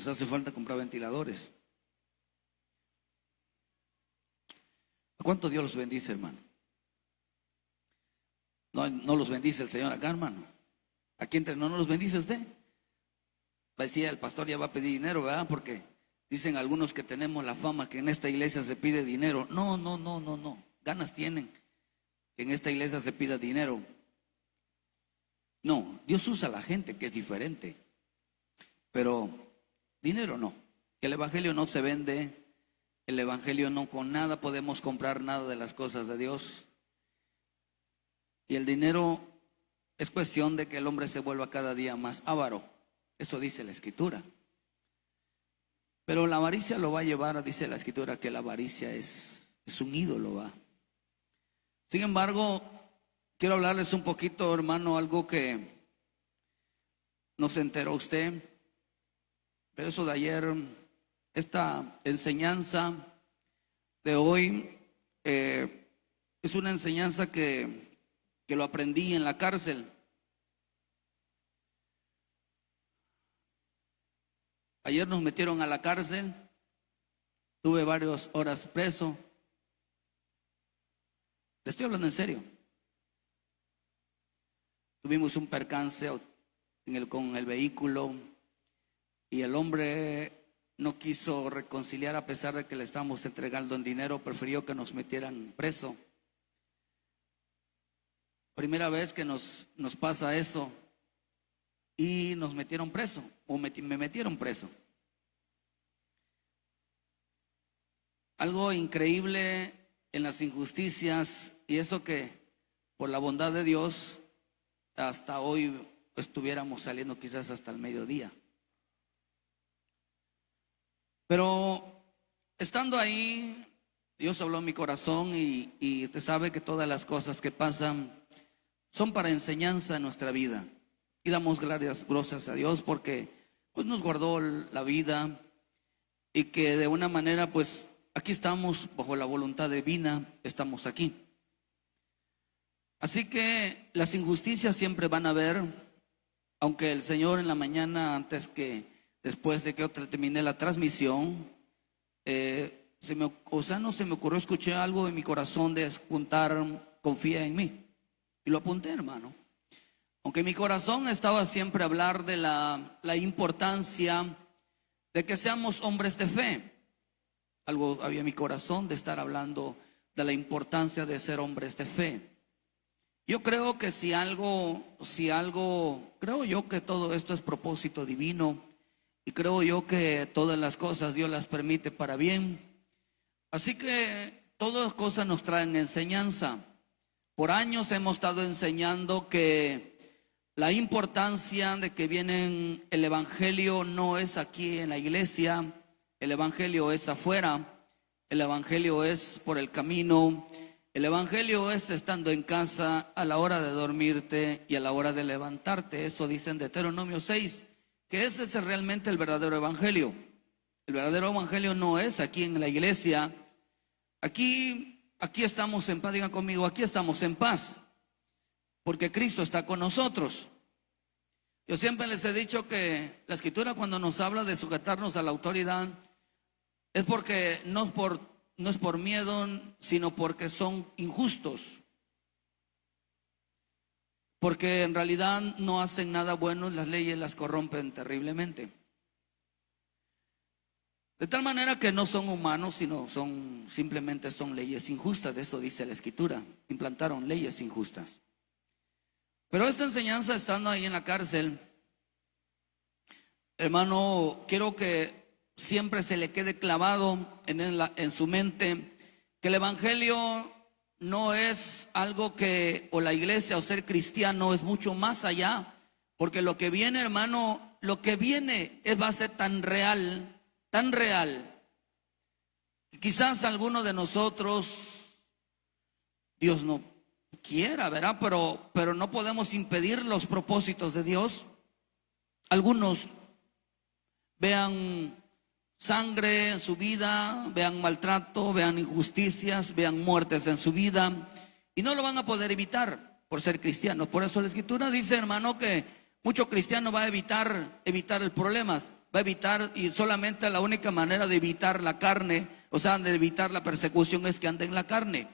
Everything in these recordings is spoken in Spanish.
Les hace falta comprar ventiladores. ¿A cuánto Dios los bendice, hermano? No los bendice el Señor acá, hermano. Aquí entre no los bendice usted. Decía el pastor, ya va a pedir dinero, ¿verdad? Porque dicen algunos que tenemos la fama que en esta iglesia se pide dinero. No. Ganas tienen que en esta iglesia se pida dinero. No, Dios usa a la gente, que es diferente. Pero dinero no. El evangelio no se vende. El evangelio no, con nada podemos comprar nada de las cosas de Dios. Y el dinero es cuestión de que el hombre se vuelva cada día más avaro. Eso dice la Escritura. Pero la avaricia lo va a llevar, dice la Escritura, que la avaricia es un ídolo, ¿va? Sin embargo, quiero hablarles un poquito, hermano, algo que no se enteró usted. Pero eso de ayer, esta enseñanza de hoy, es una enseñanza que lo aprendí en la cárcel. Ayer nos metieron a la cárcel, tuve varias horas preso. Le estoy hablando en serio. Tuvimos un percance con el vehículo y el hombre no quiso reconciliar a pesar de que le estábamos entregando en dinero, prefirió que nos metieran preso. Primera vez que nos pasa eso y nos metieron preso, o me metieron preso. Algo increíble en las injusticias, y eso que por la bondad de Dios hasta hoy estuviéramos saliendo quizás hasta el mediodía. Pero estando ahí, Dios habló en mi corazón y usted sabe que todas las cosas que pasan son para enseñanza en nuestra vida. Y damos gracias a Dios porque pues nos guardó la vida y que de una manera pues aquí estamos bajo la voluntad divina, estamos aquí. Así que las injusticias siempre van a haber, aunque el Señor en la mañana, después de que yo terminé la transmisión, no se me ocurrió, escuché algo en mi corazón de apuntar, confía en mí. Y lo apunté, hermano. Aunque mi corazón estaba siempre a hablar de la importancia de que seamos hombres de fe. Algo había en mi corazón de estar hablando de la importancia de ser hombres de fe. Yo creo que creo yo que todo esto es propósito divino y creo yo que todas las cosas Dios las permite para bien. Así que todas las cosas nos traen enseñanza. Por años hemos estado enseñando que la importancia de que viene el evangelio no es aquí en la iglesia, el evangelio es afuera, el evangelio es por el camino, el evangelio es estando en casa, a la hora de dormirte y a la hora de levantarte. Eso dice en Deuteronomio 6, que ese es realmente el verdadero evangelio. El verdadero evangelio no es aquí en la iglesia. Aquí estamos en paz, digan conmigo, aquí estamos en paz, porque Cristo está con nosotros. Yo siempre les he dicho que la Escritura cuando nos habla de sujetarnos a la autoridad es porque no es por miedo, sino porque son injustos, porque en realidad no hacen nada bueno y las leyes las corrompen terriblemente. De tal manera que no son humanos, sino simplemente son leyes injustas. De eso dice la Escritura. Implantaron leyes injustas. Pero esta enseñanza, estando ahí en la cárcel, hermano, quiero que siempre se le quede clavado en su mente que el evangelio no es algo o la iglesia o ser cristiano es mucho más allá, porque lo que viene, hermano, va a ser tan real, quizás alguno de nosotros, Dios no quiera, ¿verdad? Pero no podemos impedir los propósitos de Dios. Algunos vean sangre en su vida, vean maltrato, vean injusticias, vean muertes en su vida y no lo van a poder evitar por ser cristianos. Por eso la Escritura dice, hermano, que mucho cristiano va a evitar el problemas. va a evitar, y solamente la única manera de evitar la carne, o sea, de evitar la persecución, es que ande en la carne.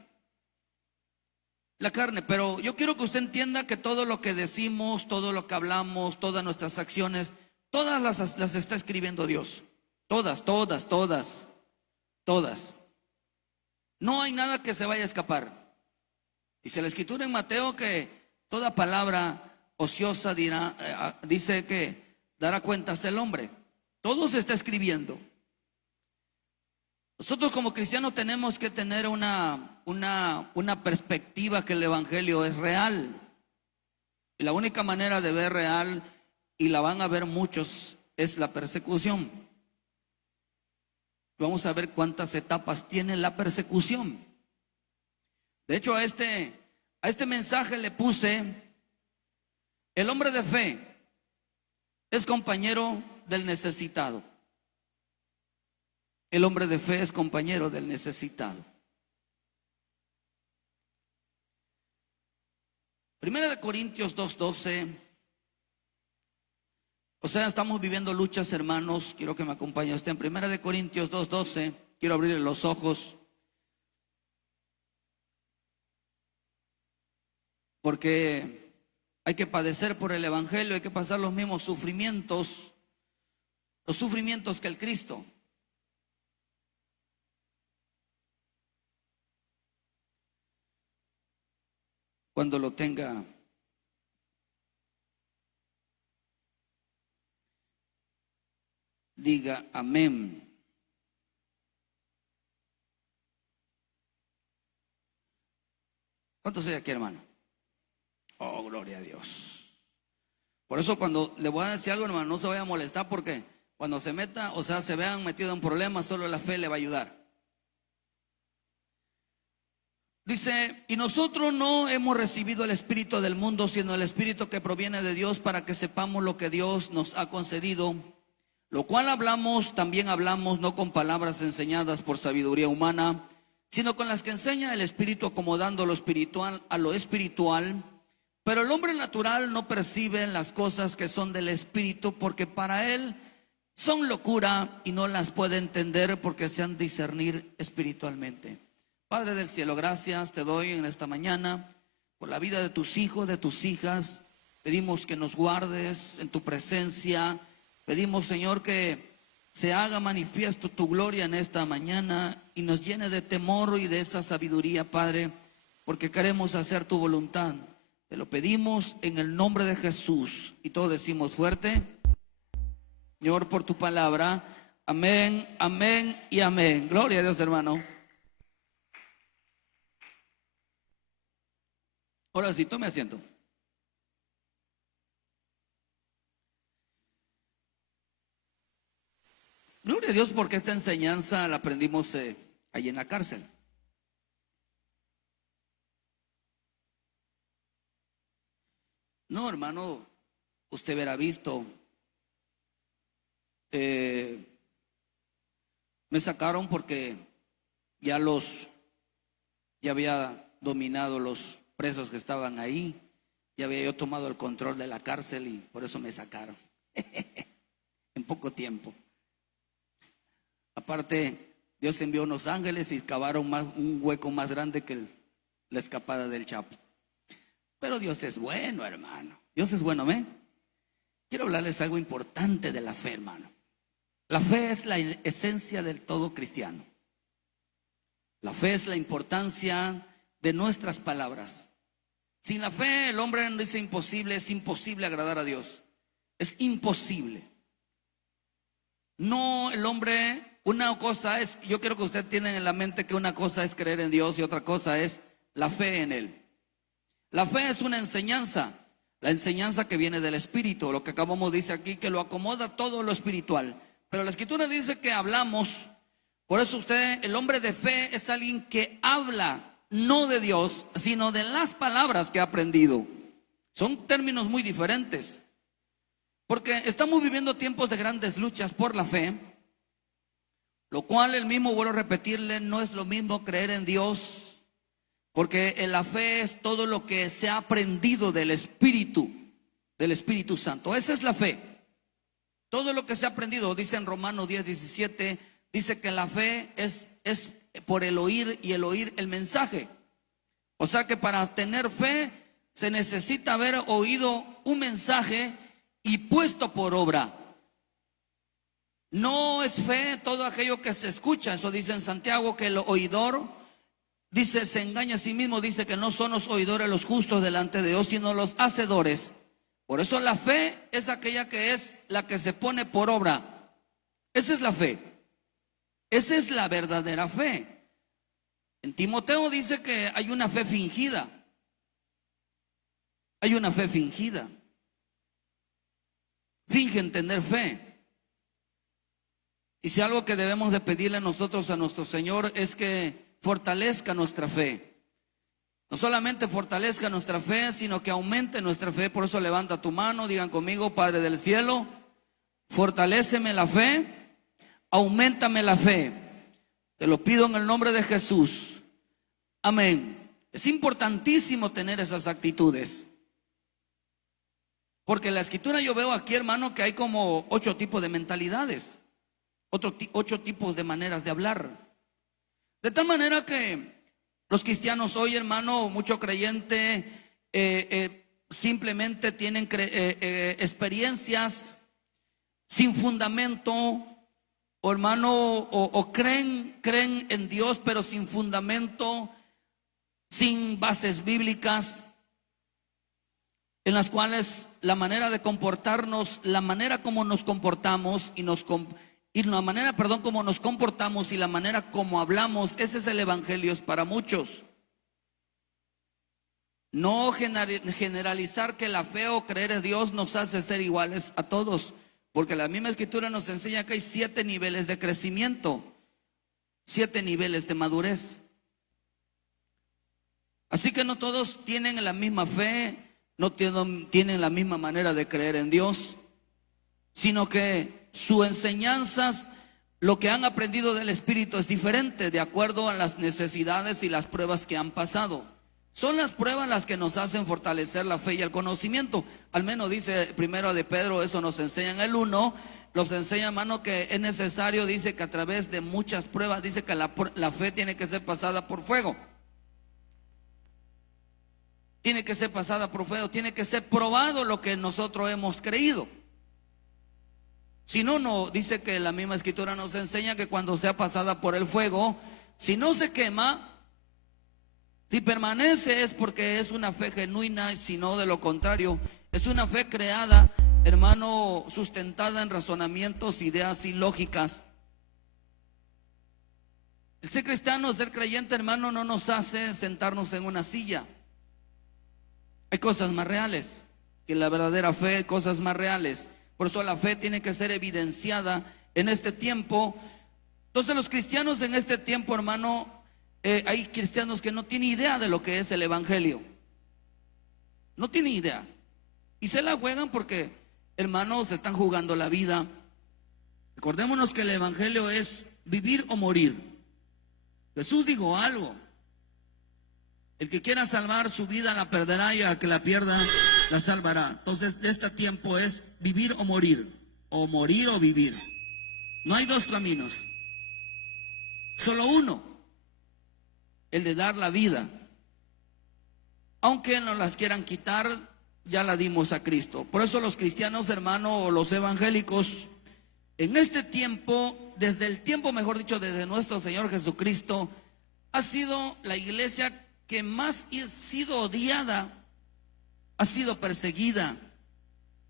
La carne, pero yo quiero que usted entienda que todo lo que decimos, todo lo que hablamos, todas nuestras acciones, todas las está escribiendo Dios. Todas, todas, todas, todas. No hay nada que se vaya a escapar. Dice la escritura en Mateo que toda palabra ociosa dice que dará cuentas el hombre. Todo se está escribiendo. Nosotros como cristianos tenemos que tener una perspectiva que el evangelio es real. Y la única manera de ver real, y la van a ver muchos, es la persecución. Vamos a ver cuántas etapas tiene la persecución. De hecho, a este mensaje le puse: el hombre de fe es compañero del necesitado. El hombre de fe es compañero del necesitado. Primera de Corintios 2:12. O sea, estamos viviendo luchas, hermanos. Quiero que me acompañe usted en Primera de Corintios 2:12. Quiero abrirle los ojos, porque hay que padecer por el evangelio, hay que pasar los mismos sufrimientos, los sufrimientos que el Cristo. Cuando lo tenga, diga amén. ¿Cuántos hay aquí, hermano? Oh, gloria a Dios. Por eso cuando le voy a decir algo, hermano, no se vaya a molestar, porque cuando se meta, o sea, se vean metido en problemas, solo la fe le va a ayudar. Dice: y nosotros no hemos recibido el espíritu del mundo, sino el espíritu que proviene de Dios, para que sepamos lo que Dios nos ha concedido, lo cual también hablamos, no con palabras enseñadas por sabiduría humana, sino con las que enseña el Espíritu, acomodando lo espiritual a lo espiritual. Pero el hombre natural no percibe las cosas que son del Espíritu, porque para él son locura, y no las puede entender, porque se han de discernir espiritualmente. Padre del cielo, gracias te doy en esta mañana por la vida de tus hijos, de tus hijas. Pedimos que nos guardes en tu presencia. Pedimos, Señor, que se haga manifiesto tu gloria en esta mañana y nos llene de temor y de esa sabiduría, Padre, porque queremos hacer tu voluntad. Te lo pedimos en el nombre de Jesús. Y todos decimos fuerte: Señor, por tu palabra. Amén, amén y amén. Gloria a Dios, hermano. Ahora sí, tome asiento. Gloria a Dios, porque esta enseñanza la aprendimos allí en la cárcel. No, hermano, usted verá visto. Me sacaron porque ya había dominado los presos que estaban ahí. Ya había yo tomado el control de la cárcel y por eso me sacaron. En poco tiempo. Aparte, Dios envió unos ángeles y cavaron un hueco más grande que la escapada del Chapo. Pero Dios es bueno, hermano. Dios es bueno, ¿eh? Quiero hablarles algo importante de la fe, hermano. La fe es la esencia del todo cristiano. La fe es la importancia de nuestras palabras. Sin la fe, el hombre no dice imposible, es imposible agradar a Dios. Es imposible. No, el hombre, una cosa es, yo quiero que usted tenga en la mente que una cosa es creer en Dios y otra cosa es la fe en Él. La fe es una enseñanza, la enseñanza que viene del Espíritu. Lo que acabamos dice aquí, que lo acomoda todo lo espiritual. Pero la Escritura dice que hablamos. Por eso el hombre de fe es alguien que habla, no de Dios, sino de las palabras que ha aprendido. Son términos muy diferentes. Porque estamos viviendo tiempos de grandes luchas por la fe, lo cual el mismo, vuelvo a repetirle, no es lo mismo creer en Dios, porque en la fe es todo lo que se ha aprendido del Espíritu Santo. Esa es la fe. Todo lo que se ha aprendido, dice en Romanos 10:17, dice que la fe es por el oír y el oír el mensaje. O sea que para tener fe se necesita haber oído un mensaje y puesto por obra. No es fe todo aquello que se escucha. Eso dice en Santiago, que el oidor, dice, se engaña a sí mismo. Dice que no son los oidores los justos delante de Dios, sino los hacedores. Por eso la fe es aquella que es la que se pone por obra. Esa es la fe. Esa es la verdadera fe. En Timoteo dice que hay una fe fingida. Hay una fe fingida. Fingen tener fe. Y si algo que debemos de pedirle nosotros a nuestro Señor es que fortalezca nuestra fe. No solamente fortalezca nuestra fe, sino que aumente nuestra fe. Por eso levanta tu mano, digan conmigo: Padre del cielo, fortaléceme la fe, auméntame la fe. Te lo pido en el nombre de Jesús. Amén. Es importantísimo tener esas actitudes. Porque en la escritura yo veo aquí, hermano, que hay como 8 tipos de mentalidades. 8 tipos de maneras de hablar. De tal manera que los cristianos hoy, hermano, mucho creyente, simplemente tienen experiencias sin fundamento, o hermano, o creen en Dios, pero sin fundamento, sin bases bíblicas, en las cuales la manera de comportarnos, la manera como nos comportamos la manera, como nos comportamos y la manera como hablamos, ese es el evangelio para muchos. No generalizar que la fe o creer en Dios nos hace ser iguales a todos, porque la misma escritura nos enseña que hay 7 niveles de crecimiento, 7 niveles de madurez. Así que no todos tienen la misma fe, no tienen la misma manera de creer en Dios, sino que sus enseñanzas, lo que han aprendido del Espíritu es diferente de acuerdo a las necesidades y las pruebas que han pasado. Son las pruebas las que nos hacen fortalecer la fe y el conocimiento. Al menos dice primero de Pedro, eso nos enseña en el 1. Nos enseña, hermano, que es necesario, dice que a través de muchas pruebas, dice que la fe tiene que ser pasada por fuego. Tiene que ser pasada por fuego, tiene que ser probado lo que nosotros hemos creído. Si no, no, dice que la misma escritura nos enseña que cuando sea pasada por el fuego, si no se quema, si permanece, es porque es una fe genuina, y si no, de lo contrario, es una fe creada, hermano, sustentada en razonamientos, ideas y lógicas. El ser cristiano, ser creyente, hermano, no nos hace sentarnos en una silla. Hay cosas más reales que la verdadera fe, cosas más reales. Por eso la fe tiene que ser evidenciada en este tiempo. Entonces los cristianos en este tiempo, hermano, hay cristianos que no tienen idea de lo que es el evangelio. No tienen idea. Y se la juegan porque, hermanos, se están jugando la vida. Recordémonos que el evangelio es vivir o morir. Jesús dijo algo: el que quiera salvar su vida la perderá, y al que la pierda la salvará. Entonces, este tiempo es vivir o morir o vivir. No hay 2 caminos, solo uno, el de dar la vida. Aunque nos las quieran quitar, ya la dimos a Cristo. Por eso los cristianos, hermano, o los evangélicos, en este tiempo, desde el tiempo, mejor dicho, desde nuestro Señor Jesucristo, ha sido la iglesia que más ha sido odiada, ha sido perseguida.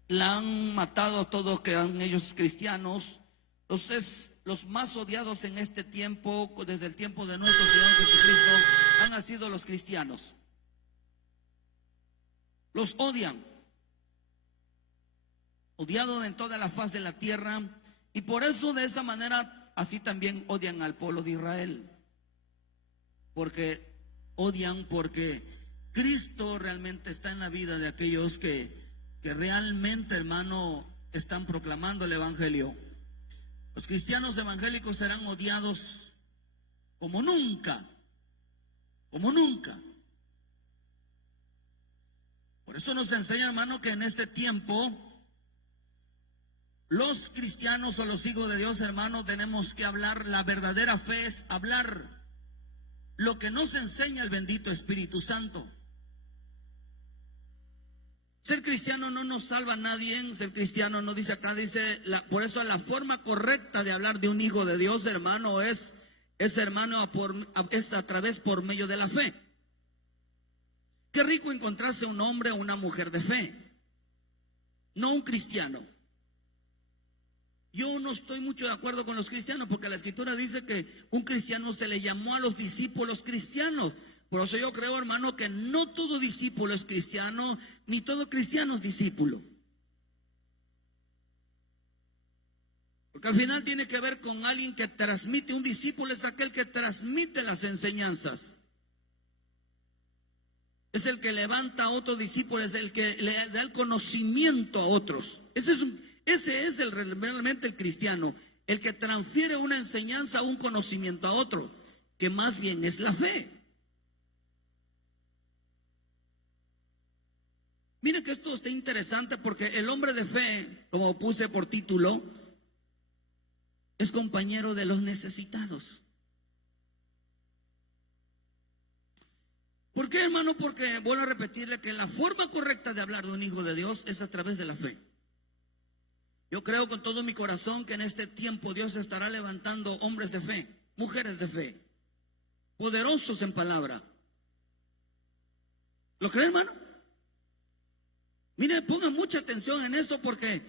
La han matado a todos que eran ellos cristianos. Entonces, los más odiados en este tiempo, desde el tiempo de nuestro Señor Jesucristo, han sido los cristianos. Los odian, odiados en toda la faz de la tierra, y por eso, de esa manera, así también odian al pueblo de Israel, porque Cristo realmente está en la vida de aquellos que realmente, hermano, están proclamando el evangelio. Los cristianos evangélicos serán odiados como nunca, como nunca. Por eso nos enseña, hermano, que en este tiempo Los cristianos o los hijos de Dios, hermano, tenemos que hablar. La verdadera fe es hablar lo que nos enseña el bendito Espíritu Santo. Ser cristiano no nos salva a nadie. Ser cristiano no dice acá, dice, por eso la forma correcta de hablar de un hijo de Dios, hermano, es a través por medio de la fe. Qué rico encontrarse un hombre o una mujer de fe, no un cristiano. Yo no estoy mucho de acuerdo con los cristianos, porque la Escritura dice que un cristiano se le llamó a los discípulos cristianos. Por eso yo creo, hermano, que no todo discípulo es cristiano, ni todo cristiano es discípulo. Porque al final tiene que ver con alguien que transmite. Un discípulo es aquel que transmite las enseñanzas. Es el que levanta a otros discípulos, es el que le da el conocimiento a otros. Ese es realmente el cristiano, el que transfiere una enseñanza, un conocimiento a otro, que más bien es la fe. Miren que esto está interesante, porque el hombre de fe, como puse por título, es compañero de los necesitados. ¿Por qué, hermano? Porque vuelvo a repetirle que la forma correcta de hablar de un hijo de Dios es a través de la fe. Yo creo con todo mi corazón que en este tiempo Dios estará levantando hombres de fe, mujeres de fe, poderosos en palabra. ¿Lo creen, hermano? Mire, pongan mucha atención en esto, porque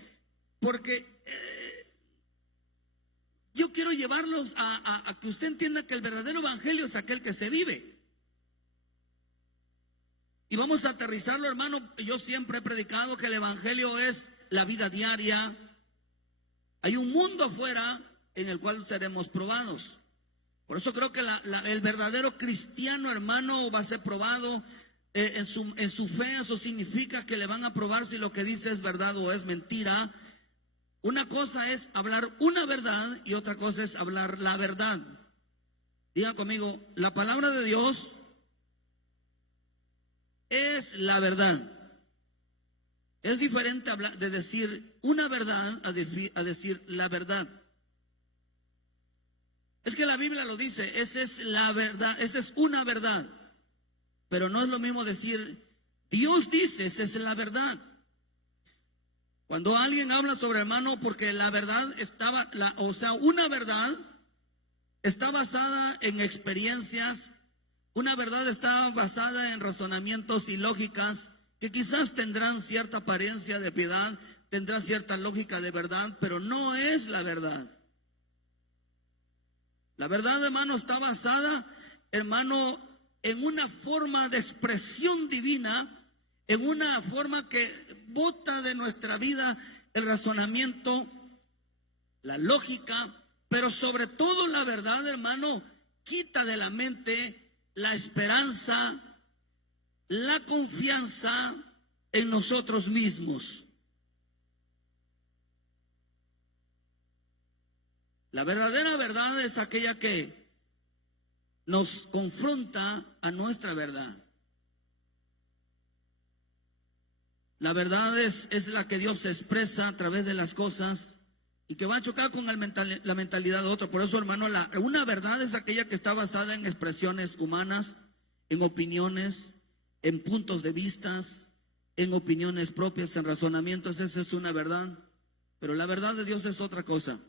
yo quiero llevarlos a que usted entienda que el verdadero evangelio es aquel que se vive. Y vamos a aterrizarlo, hermano. Yo siempre he predicado que el evangelio es la vida diaria. Hay un mundo afuera en el cual seremos probados. Por eso creo que el verdadero cristiano, hermano, va a ser probado en su fe. Eso significa que le van a probar si lo que dice es verdad o es mentira. Una cosa es hablar una verdad y otra cosa es hablar la verdad. Diga conmigo, la palabra de Dios es la verdad. Es diferente hablar de decir una verdad a decir la verdad. Es que la Biblia lo dice, esa es la verdad, esa es una verdad. Pero no es lo mismo decir Dios dice, esa es la verdad. Cuando alguien habla sobre, hermano, porque la verdad una verdad está basada en experiencias, una verdad está basada en razonamientos y lógicas que quizás tendrán cierta apariencia de piedad, tendrá cierta lógica de verdad, pero no es la verdad. La verdad, hermano, está basada, hermano, en una forma de expresión divina, en una forma que bota de nuestra vida el razonamiento, la lógica, pero sobre todo la verdad, hermano, quita de la mente la esperanza, la confianza en nosotros mismos. La verdadera verdad es aquella que nos confronta a nuestra verdad. La verdad es la que Dios expresa a través de las cosas y que va a chocar con la mentalidad de otro. Por eso, hermano, una verdad es aquella que está basada en expresiones humanas, en opiniones, en puntos de vistas, en opiniones propias, en razonamientos. Esa es una verdad. Pero la verdad de Dios es otra cosa.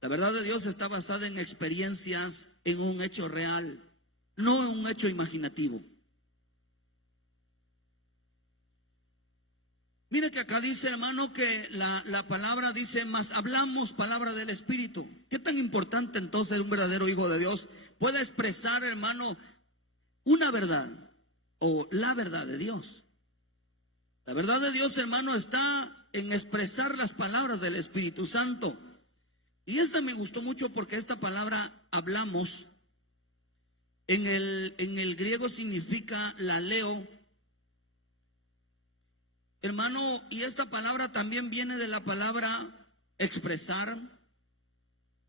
La verdad de Dios está basada en experiencias, en un hecho real, no en un hecho imaginativo. Mire que acá dice, hermano, que la palabra dice, más hablamos palabra del Espíritu. ¿Qué tan importante entonces un verdadero hijo de Dios puede expresar, hermano, una verdad o la verdad de Dios? La verdad de Dios, hermano, está en expresar las palabras del Espíritu Santo. Y esta me gustó mucho porque esta palabra hablamos en el griego significa laleo. Hermano, y esta palabra también viene de la palabra expresar,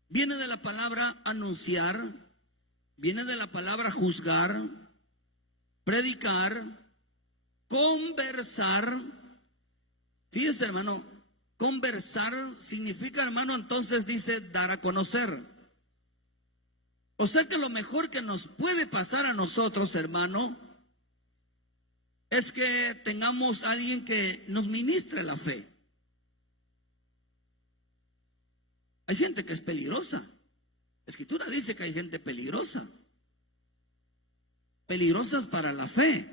viene de la palabra anunciar, viene de la palabra juzgar, predicar, conversar. Fíjese, hermano, conversar significa, hermano, entonces dice dar a conocer. O sea que lo mejor que nos puede pasar a nosotros, hermano, es que tengamos a alguien que nos ministre la fe. Hay gente que es peligrosa. La Escritura dice que hay gente peligrosa. Peligrosas para la fe.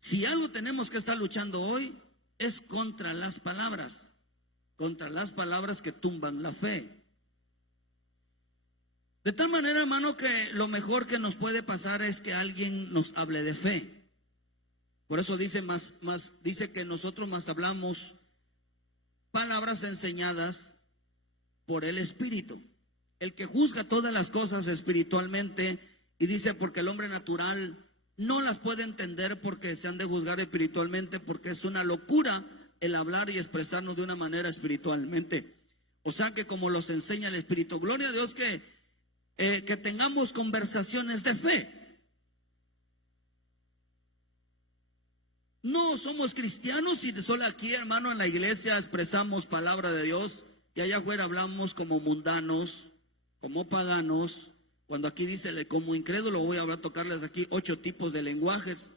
Si algo tenemos que estar luchando hoy es contra las palabras que tumban la fe. De tal manera, hermano, que lo mejor que nos puede pasar es que alguien nos hable de fe. Por eso dice dice que nosotros más hablamos palabras enseñadas por el Espíritu, el que juzga todas las cosas espiritualmente, y dice porque el hombre natural no las puede entender porque se han de juzgar espiritualmente, porque es una locura el hablar y expresarnos de una manera espiritualmente. O sea que como los enseña el Espíritu, gloria a Dios que tengamos conversaciones de fe. No somos cristianos y solo aquí, hermano, en la iglesia expresamos palabra de Dios y allá afuera hablamos como mundanos, como paganos. Cuando aquí dice como incrédulo, voy a tocarles aquí 8 tipos de lenguajes.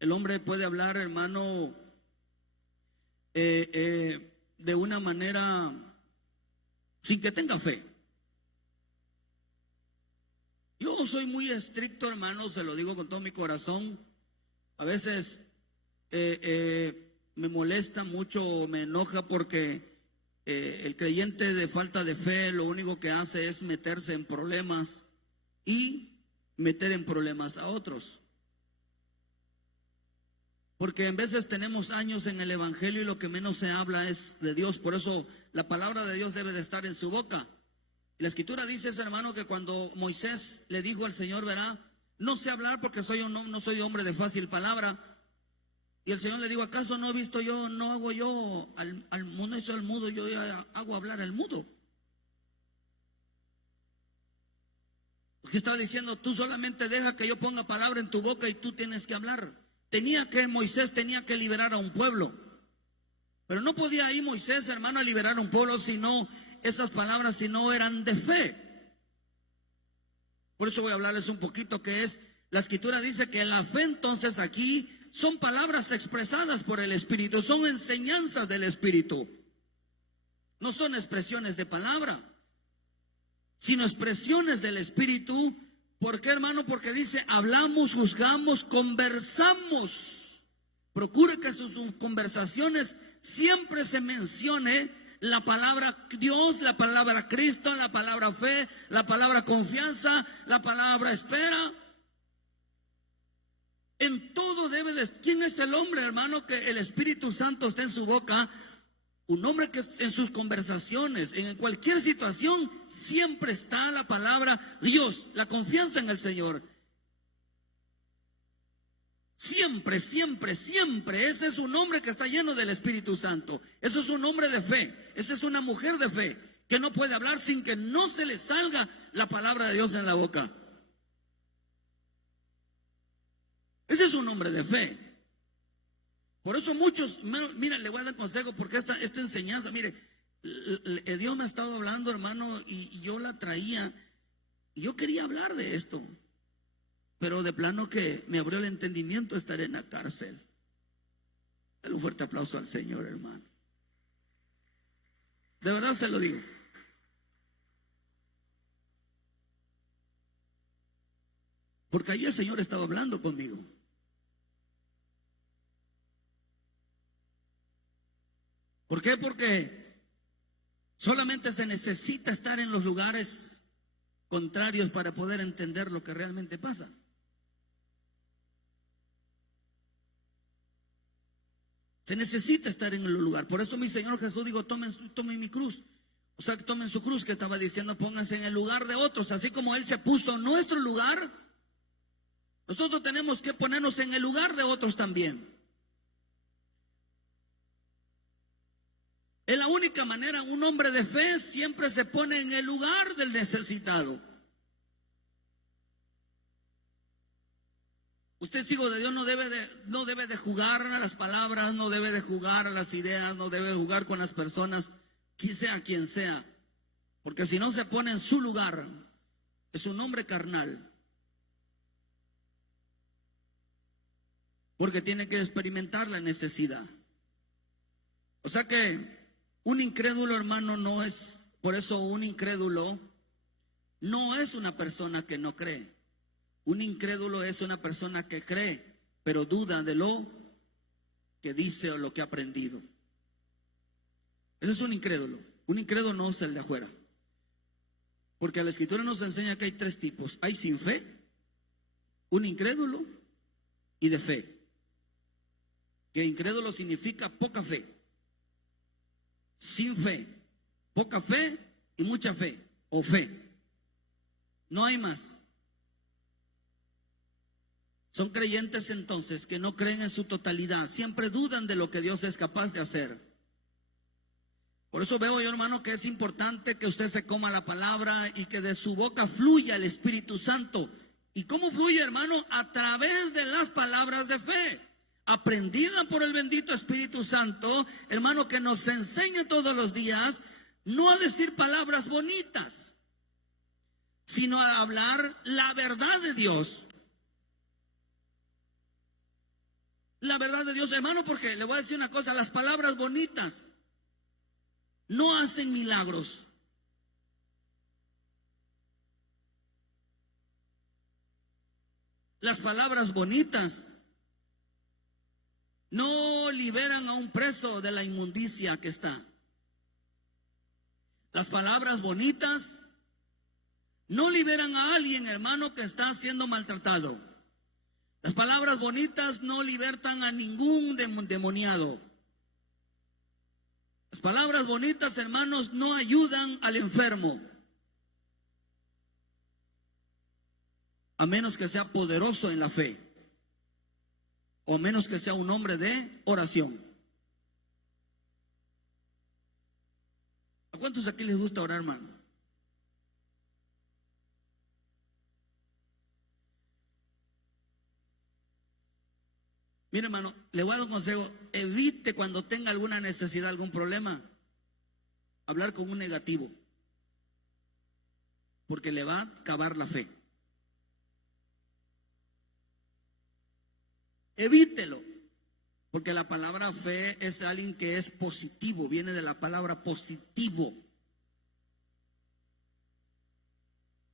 El hombre puede hablar, hermano, de una manera sin que tenga fe. Yo soy muy estricto, hermano, se lo digo con todo mi corazón. A veces me molesta mucho o me enoja porque el creyente de falta de fe lo único que hace es meterse en problemas y meter en problemas a otros. Porque en veces tenemos años en el evangelio y lo que menos se habla es de Dios. Por eso la palabra de Dios debe de estar en su boca. La Escritura dice, hermano, que cuando Moisés le dijo al Señor, verá, no sé hablar porque no soy hombre de fácil palabra. Y el Señor le dijo, ¿acaso no he visto yo, no hago yo al mudo, eso al mudo, yo hago hablar al mudo? Porque estaba diciendo, tú solamente deja que yo ponga palabra en tu boca y tú tienes que hablar. Moisés tenía que liberar a un pueblo. Pero no podía ir Moisés, hermano, a liberar a un pueblo sino esas palabras si no eran de fe. Por eso voy a hablarles un poquito que es, la Escritura dice que la fe entonces aquí son palabras expresadas por el Espíritu, son enseñanzas del Espíritu. No son expresiones de palabra, sino expresiones del Espíritu. ¿Por qué, hermano? Porque dice, hablamos, juzgamos, conversamos. Procure que sus conversaciones siempre se mencione la palabra Dios, la palabra Cristo, la palabra fe, la palabra confianza, la palabra espera. En todo debe de... ¿Quién es el hombre, hermano, que el Espíritu Santo esté en su boca? Un hombre que en sus conversaciones, en cualquier situación, siempre está la palabra Dios, la confianza en el Señor. Siempre, siempre, siempre. Ese es un hombre que está lleno del Espíritu Santo. Eso es un hombre de fe. Esa es una mujer de fe que no puede hablar sin que no se le salga la palabra de Dios en la boca. Ese es un hombre de fe. Por eso muchos, mira, le voy a dar consejo porque esta enseñanza, mire, Dios me ha estado hablando, hermano, y yo la traía, y yo quería hablar de esto. Pero de plano que me abrió el entendimiento, estaré en la cárcel. Dale un fuerte aplauso al Señor, hermano. De verdad se lo digo. Porque ahí el Señor estaba hablando conmigo. ¿Por qué? Porque solamente se necesita estar en los lugares contrarios para poder entender lo que realmente pasa. Se necesita estar en el lugar. Por eso mi Señor Jesús dijo, tomen mi cruz. O sea, que tomen su cruz, que estaba diciendo, pónganse en el lugar de otros. Así como Él se puso en nuestro lugar, nosotros tenemos que ponernos en el lugar de otros también. Es la única manera. Un hombre de fe siempre se pone en el lugar del necesitado. Usted es hijo de Dios, no debe de jugar a las palabras, no debe de jugar a las ideas, no debe de jugar con las personas, quien sea. Porque si no se pone en su lugar, es un hombre carnal. Porque tiene que experimentar la necesidad. O sea que un incrédulo, hermano, no es, por eso un incrédulo no es una persona que no cree. Un incrédulo es una persona que cree, pero duda de lo que dice o lo que ha aprendido. Ese es un incrédulo. Un incrédulo no es el de afuera. Porque la Escritura nos enseña que hay tres tipos. Hay sin fe, un incrédulo y de fe. Que incrédulo significa poca fe. Sin fe, poca fe y mucha fe, o fe. No hay más. Son creyentes entonces que no creen en su totalidad, siempre dudan de lo que Dios es capaz de hacer. Por eso veo yo, hermano, que es importante que usted se coma la palabra y que de su boca fluya el Espíritu Santo. ¿Y cómo fluye, hermano? A través de las palabras de fe, aprendida por el bendito Espíritu Santo, hermano, que nos enseña todos los días, no a decir palabras bonitas, sino a hablar la verdad de Dios. La verdad de Dios, hermano, porque le voy a decir una cosa, las palabras bonitas no hacen milagros. Las palabras bonitas no liberan a un preso de la inmundicia que está. Las palabras bonitas no liberan a alguien, hermano, que está siendo maltratado. Las palabras bonitas no libertan a ningún demoniado. Las palabras bonitas, hermanos, no ayudan al enfermo, a menos que sea poderoso en la fe, o a menos que sea un hombre de oración. ¿A cuántos aquí les gusta orar, hermano? Mire, hermano, le voy a dar un consejo. Evite cuando tenga alguna necesidad, algún problema, hablar con un negativo, porque le va a acabar la fe. Evítelo, porque la palabra fe es alguien que es positivo, viene de la palabra positivo.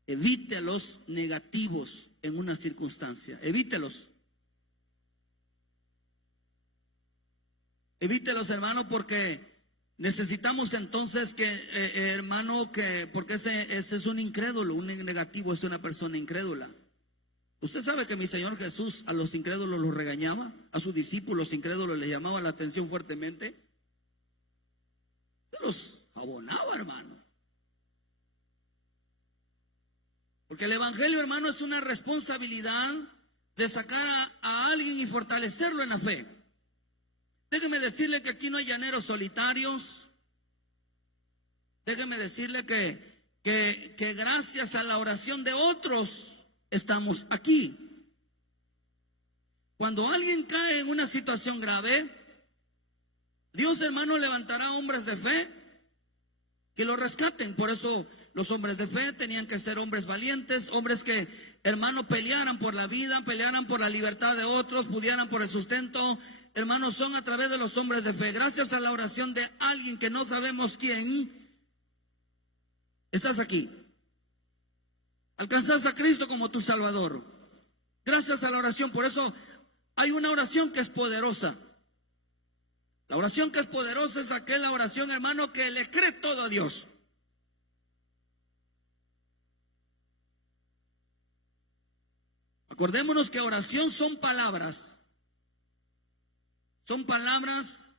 Evite los negativos en una circunstancia, evítelos. Evítelos, hermano, porque necesitamos entonces que, hermano, porque ese es un incrédulo, un negativo es una persona incrédula. Usted sabe que mi Señor Jesús a los incrédulos los regañaba, a sus discípulos incrédulos les llamaba la atención fuertemente. Se los abonaba, hermano. Porque el evangelio, hermano, es una responsabilidad de sacar a alguien y fortalecerlo en la fe. Déjeme decirle que aquí no hay llaneros solitarios. Déjeme decirle que gracias a la oración de otros estamos aquí. Cuando alguien cae en una situación grave, Dios, hermano, levantará hombres de fe que lo rescaten. Por eso los hombres de fe tenían que ser hombres valientes, hombres que, hermano, pelearan por la vida, pelearan por la libertad de otros, pudieran por el sustento. Hermanos, son a través de los hombres de fe. Gracias a la oración de alguien que no sabemos quién, estás aquí. Alcanzas a Cristo como tu Salvador. Gracias a la oración. Por eso hay una oración que es poderosa. La oración que es poderosa es aquella oración, hermano, que le cree todo a Dios. Acordémonos que oración son palabras. Son palabras,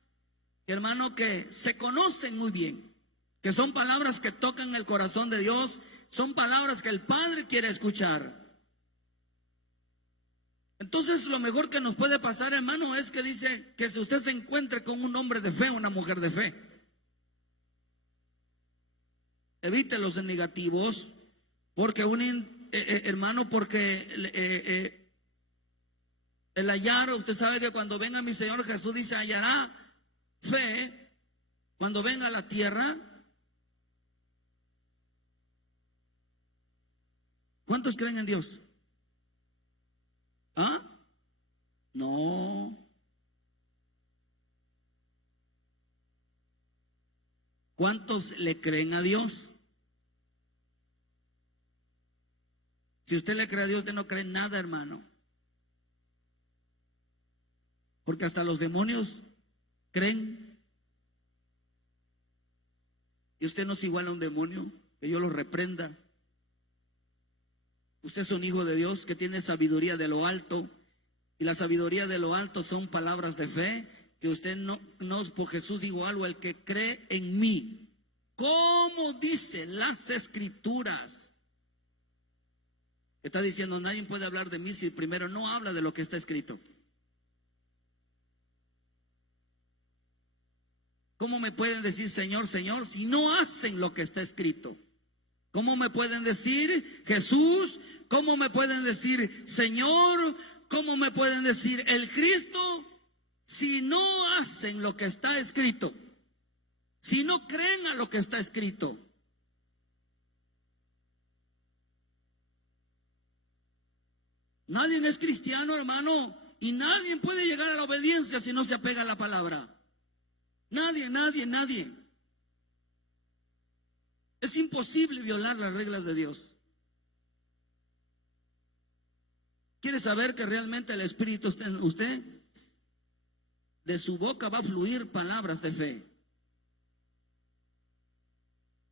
hermano, que se conocen muy bien, que son palabras que tocan el corazón de Dios, son palabras que el Padre quiere escuchar. Entonces, lo mejor que nos puede pasar, hermano, es que dice que si usted se encuentre con un hombre de fe, una mujer de fe, evite los negativos, porque hermano, porque El hallar, usted sabe que cuando venga mi Señor Jesús dice, hallará fe cuando venga a la tierra. ¿Cuántos creen en Dios? ¿Ah? No. ¿Cuántos le creen a Dios? Si usted le cree a Dios, usted no cree en nada, hermano. Porque hasta los demonios creen. Y usted no es igual a un demonio, que yo lo reprenda. Usted es un hijo de Dios que tiene sabiduría de lo alto. Y la sabiduría de lo alto son palabras de fe. Que usted no, por Jesús digo algo, el que cree en mí, como dicen las escrituras. Está diciendo, nadie puede hablar de mí si primero no habla de lo que está escrito. ¿Cómo me pueden decir Señor, Señor, si no hacen lo que está escrito? ¿Cómo me pueden decir Jesús? ¿Cómo me pueden decir Señor? ¿Cómo me pueden decir el Cristo? Si no hacen lo que está escrito, si no creen a lo que está escrito. Nadie es cristiano, hermano, y nadie puede llegar a la obediencia si no se apega a la palabra. Nadie. Es imposible violar las reglas de Dios. ¿Quiere saber que realmente el Espíritu está en usted? De su boca va a fluir palabras de fe.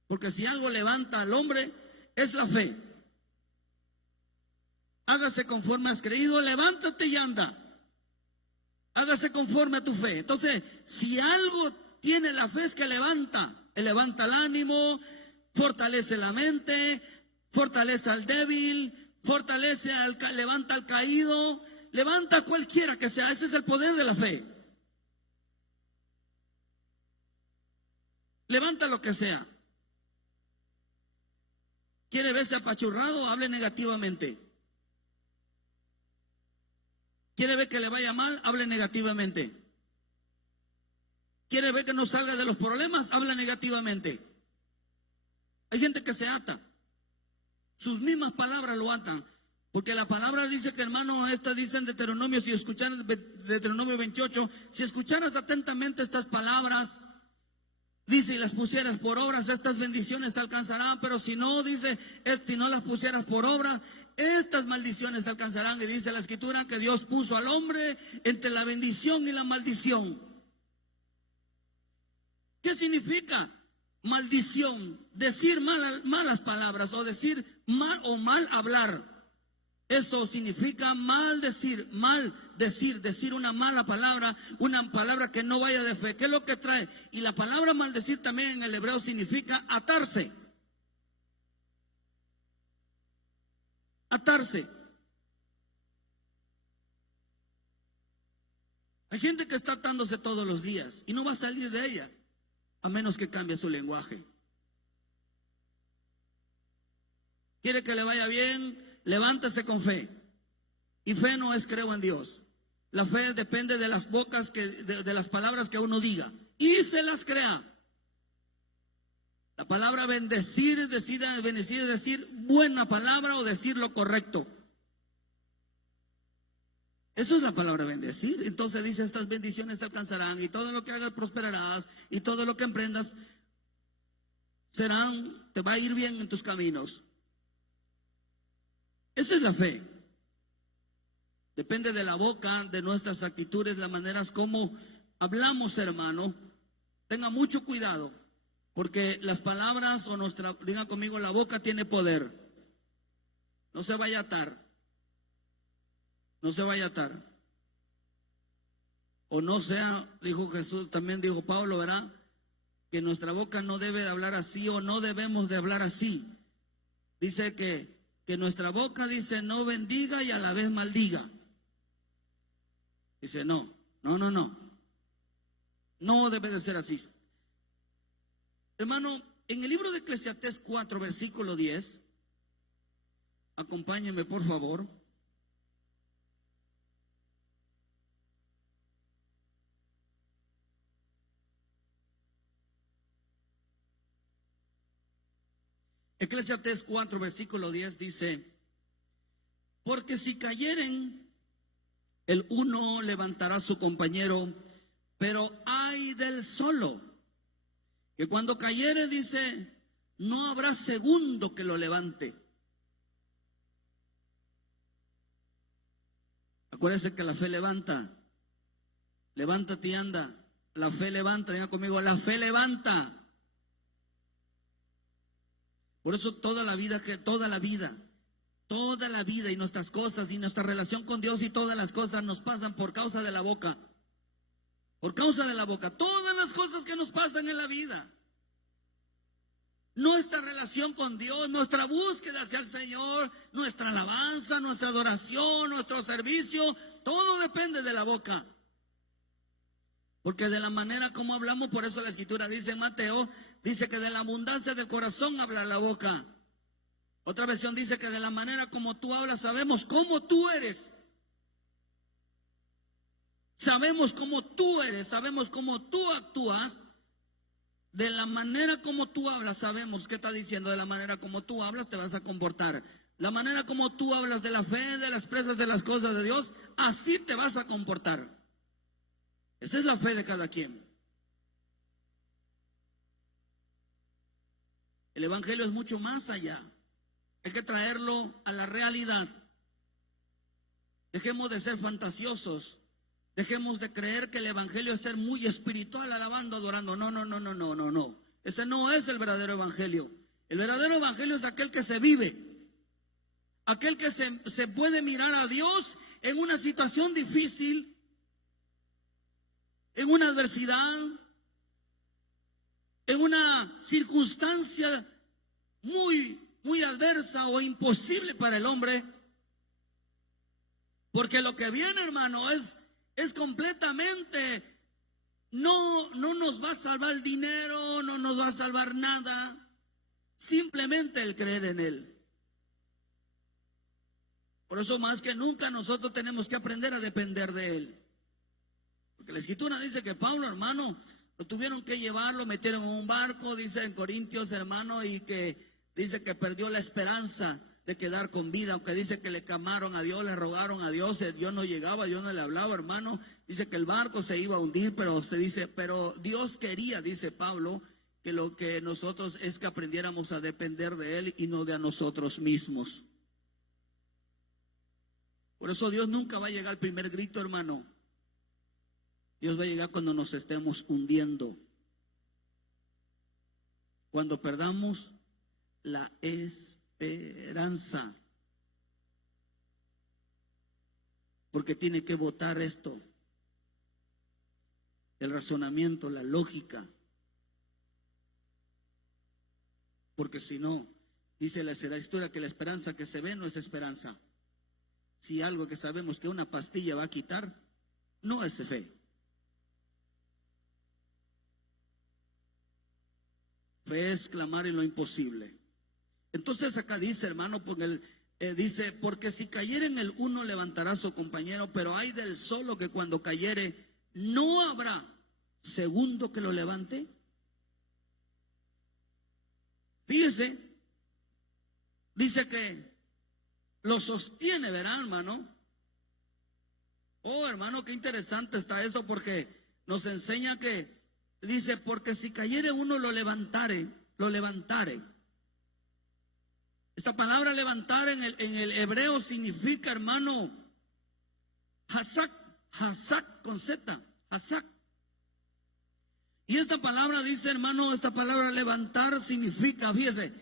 Porque si algo levanta al hombre, es la fe. Hágase conforme has creído, levántate y anda. Hágase conforme a tu fe. Entonces, si algo tiene la fe es que levanta el ánimo, fortalece la mente, fortalece al débil, levanta al caído, levanta a cualquiera que sea. Ese es el poder de la fe. Levanta lo que sea. ¿Quiere verse apachurrado? Hable negativamente. ¿Quiere ver que le vaya mal? Hable negativamente. ¿Quiere ver que no salga de los problemas? Habla negativamente. Hay gente que se ata. Sus mismas palabras lo atan. Porque la palabra dice que, hermano, esta dice en Deuteronomio, si escucharas, Deuteronomio 28, si escucharas atentamente estas palabras, dice, y las pusieras por obras, estas bendiciones te alcanzarán. Pero si no, dice, si no las pusieras por obra, estas maldiciones te alcanzarán. Y dice la Escritura que Dios puso al hombre entre la bendición y la maldición. ¿Qué significa maldición? Decir malas palabras o decir mal hablar. Eso significa decir una mala palabra, una palabra que no vaya de fe. ¿Qué es lo que trae? Y la palabra maldecir también en el hebreo significa atarse. Atarse. Hay gente que está atándose todos los días y no va a salir de ella a menos que cambie su lenguaje. ¿Quiere que le vaya bien? Levántese con fe. Y fe no es creo en Dios. La fe depende de las bocas, de las palabras que uno diga y se las crea. La palabra bendecir es decir buena palabra o decir lo correcto. Eso es la palabra bendecir. Entonces dice, estas bendiciones te alcanzarán y todo lo que hagas prosperarás y todo lo que emprendas te va a ir bien en tus caminos. Esa es la fe. Depende de la boca, de nuestras actitudes, las maneras como hablamos, hermano. Tenga mucho cuidado, porque las palabras diga conmigo, la boca tiene poder. No se vaya a atar. No se vaya a atar. O no sea, dijo Jesús, también dijo Pablo, ¿verdad? Que nuestra boca no debe de hablar así o no debemos de hablar así. Dice que nuestra boca, dice, no bendiga y a la vez maldiga. Dice, no debe de ser así. Hermano, en el libro de Eclesiastés 4, versículo 10, acompáñenme por favor. Eclesiastés 4, versículo 10 dice: porque si cayeren, el uno levantará a su compañero, pero ay del solo, que cuando cayere, dice, no habrá segundo que lo levante. Acuérdense que la fe levanta. Levántate y anda. La fe levanta, diga conmigo, la fe levanta. Por eso toda la vida y nuestras cosas y nuestra relación con Dios y todas las cosas nos pasan por causa de la boca. Por causa de la boca. Todas las cosas que nos pasan en la vida. Nuestra relación con Dios, nuestra búsqueda hacia el Señor, nuestra alabanza, nuestra adoración, nuestro servicio, todo depende de la boca. Porque de la manera como hablamos, por eso la Escritura dice en Mateo, dice que de la abundancia del corazón habla la boca. Otra versión dice que de la manera como tú hablas, sabemos cómo tú eres. Sabemos cómo tú eres, sabemos cómo tú actúas. De la manera como tú hablas, sabemos qué está diciendo. De la manera como tú hablas, te vas a comportar. La manera como tú hablas de la fe, de las presas, de las cosas de Dios, así te vas a comportar. Esa es la fe de cada quien. El evangelio es mucho más allá. Hay que traerlo a la realidad. Dejemos de ser fantasiosos. Dejemos de creer que el evangelio es ser muy espiritual, alabando, adorando. No. Ese no es el verdadero evangelio. El verdadero evangelio es aquel que se vive. Aquel que se puede mirar a Dios en una situación difícil, en una adversidad, en una circunstancia muy adversa o imposible para el hombre. Porque lo que viene, hermano, es completamente, no nos va a salvar el dinero, no nos va a salvar nada, simplemente el creer en Él. Por eso más que nunca nosotros tenemos que aprender a depender de Él. Porque la Escritura dice que Pablo, hermano, lo tuvieron que llevar, lo metieron en un barco, dice en Corintios, hermano, y que dice que perdió la esperanza de quedar con vida, aunque dice que le clamaron a Dios, le rogaron a Dios, Dios no llegaba, Dios no le hablaba, hermano. Dice que el barco se iba a hundir, pero Dios quería, dice Pablo, que lo que nosotros es que aprendiéramos a depender de Él y no de a nosotros mismos. Por eso Dios nunca va a llegar al primer grito, hermano. Dios va a llegar cuando nos estemos hundiendo. Cuando perdamos la esperanza. Porque tiene que botar esto. El razonamiento, la lógica. Porque si no, dice la Escritura que la esperanza que se ve no es esperanza. Si algo que sabemos que una pastilla va a quitar, no es fe. Fe es clamar en lo imposible. Entonces acá dice, hermano, dice, porque si cayere en el uno levantará a su compañero, pero hay del solo que cuando cayere no habrá segundo que lo levante. Fíjese, dice que lo sostiene, ¿verdad, hermano? Oh, hermano, qué interesante está esto, porque nos enseña que dice, porque si cayere uno lo levantare. Esta palabra levantar en el hebreo significa, hermano, hasak con Z, hasak. Y esta palabra dice, hermano, esta palabra levantar significa, fíjese,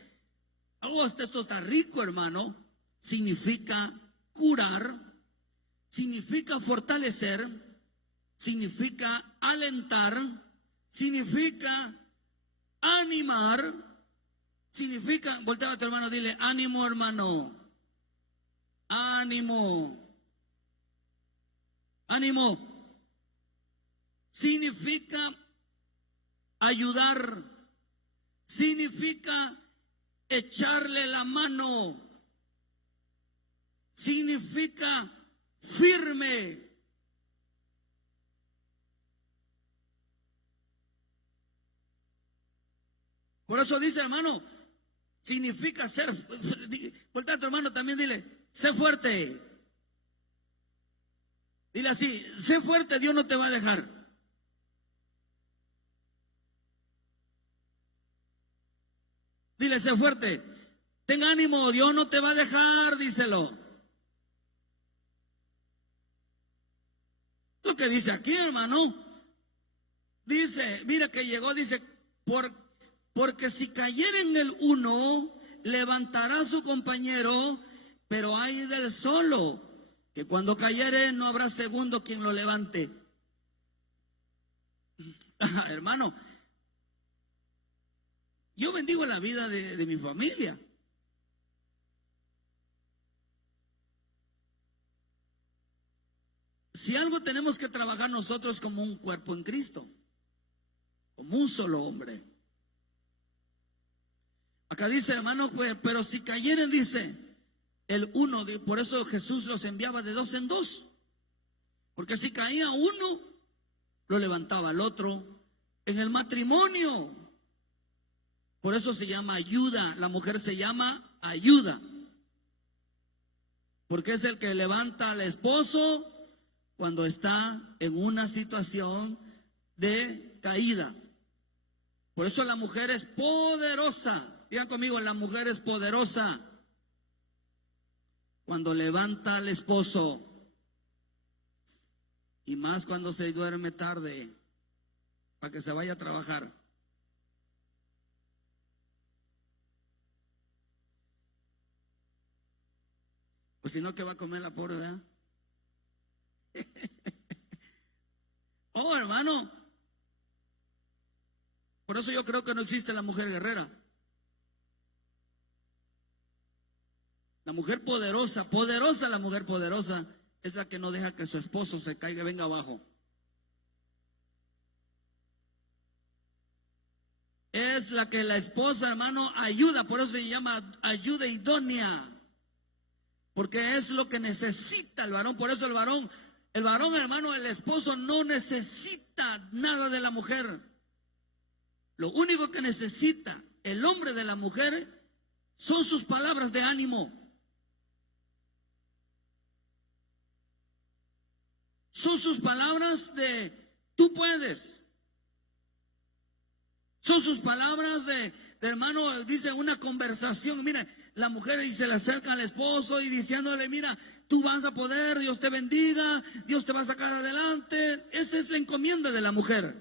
oh, esto está rico, hermano, significa curar, significa fortalecer, significa alentar, significa animar, significa, voltea a tu hermano, dile, ánimo, hermano, ánimo, ánimo, significa ayudar, significa echarle la mano, significa firme. Por eso dice, hermano, significa ser. Voltea a tu hermano también, dile, sé fuerte. Dile así, sé fuerte, Dios no te va a dejar. Dile, sé fuerte. Ten ánimo, Dios no te va a dejar, díselo. Lo que dice aquí, hermano. Dice, mira que llegó, dice, porque si cayera en el uno, levantará a su compañero, pero hay del solo, que cuando cayere no habrá segundo quien lo levante. Hermano, yo bendigo la vida de mi familia. Si algo tenemos que trabajar nosotros como un cuerpo en Cristo, como un solo hombre. Acá dice, hermano, pero si cayeren, dice, el uno, por eso Jesús los enviaba de dos en dos. Porque si caía uno, lo levantaba el otro. En el matrimonio, por eso se llama ayuda. La mujer se llama ayuda. Porque es el que levanta al esposo cuando está en una situación de caída. Por eso la mujer es poderosa. Digan conmigo, la mujer es poderosa cuando levanta al esposo. Y más cuando se duerme tarde para que se vaya a trabajar. Pues si no, ¿qué va a comer la pobre, verdad? Oh, hermano. Por eso yo creo que no existe la mujer guerrera. La mujer poderosa, poderosa, la mujer poderosa es la que no deja que su esposo se caiga y venga abajo. Es la que la esposa, hermano, ayuda. Por eso se llama ayuda idónea. Porque es lo que necesita el varón. Por eso el varón, hermano, el esposo no necesita nada de la mujer. Lo único que necesita el hombre de la mujer son sus palabras de ánimo. Son sus palabras de tú puedes. Son sus palabras de hermano, dice una conversación. Mira, la mujer y se le acerca al esposo y diciéndole, mira, tú vas a poder, Dios te bendiga, Dios te va a sacar adelante. Esa es la encomienda de la mujer.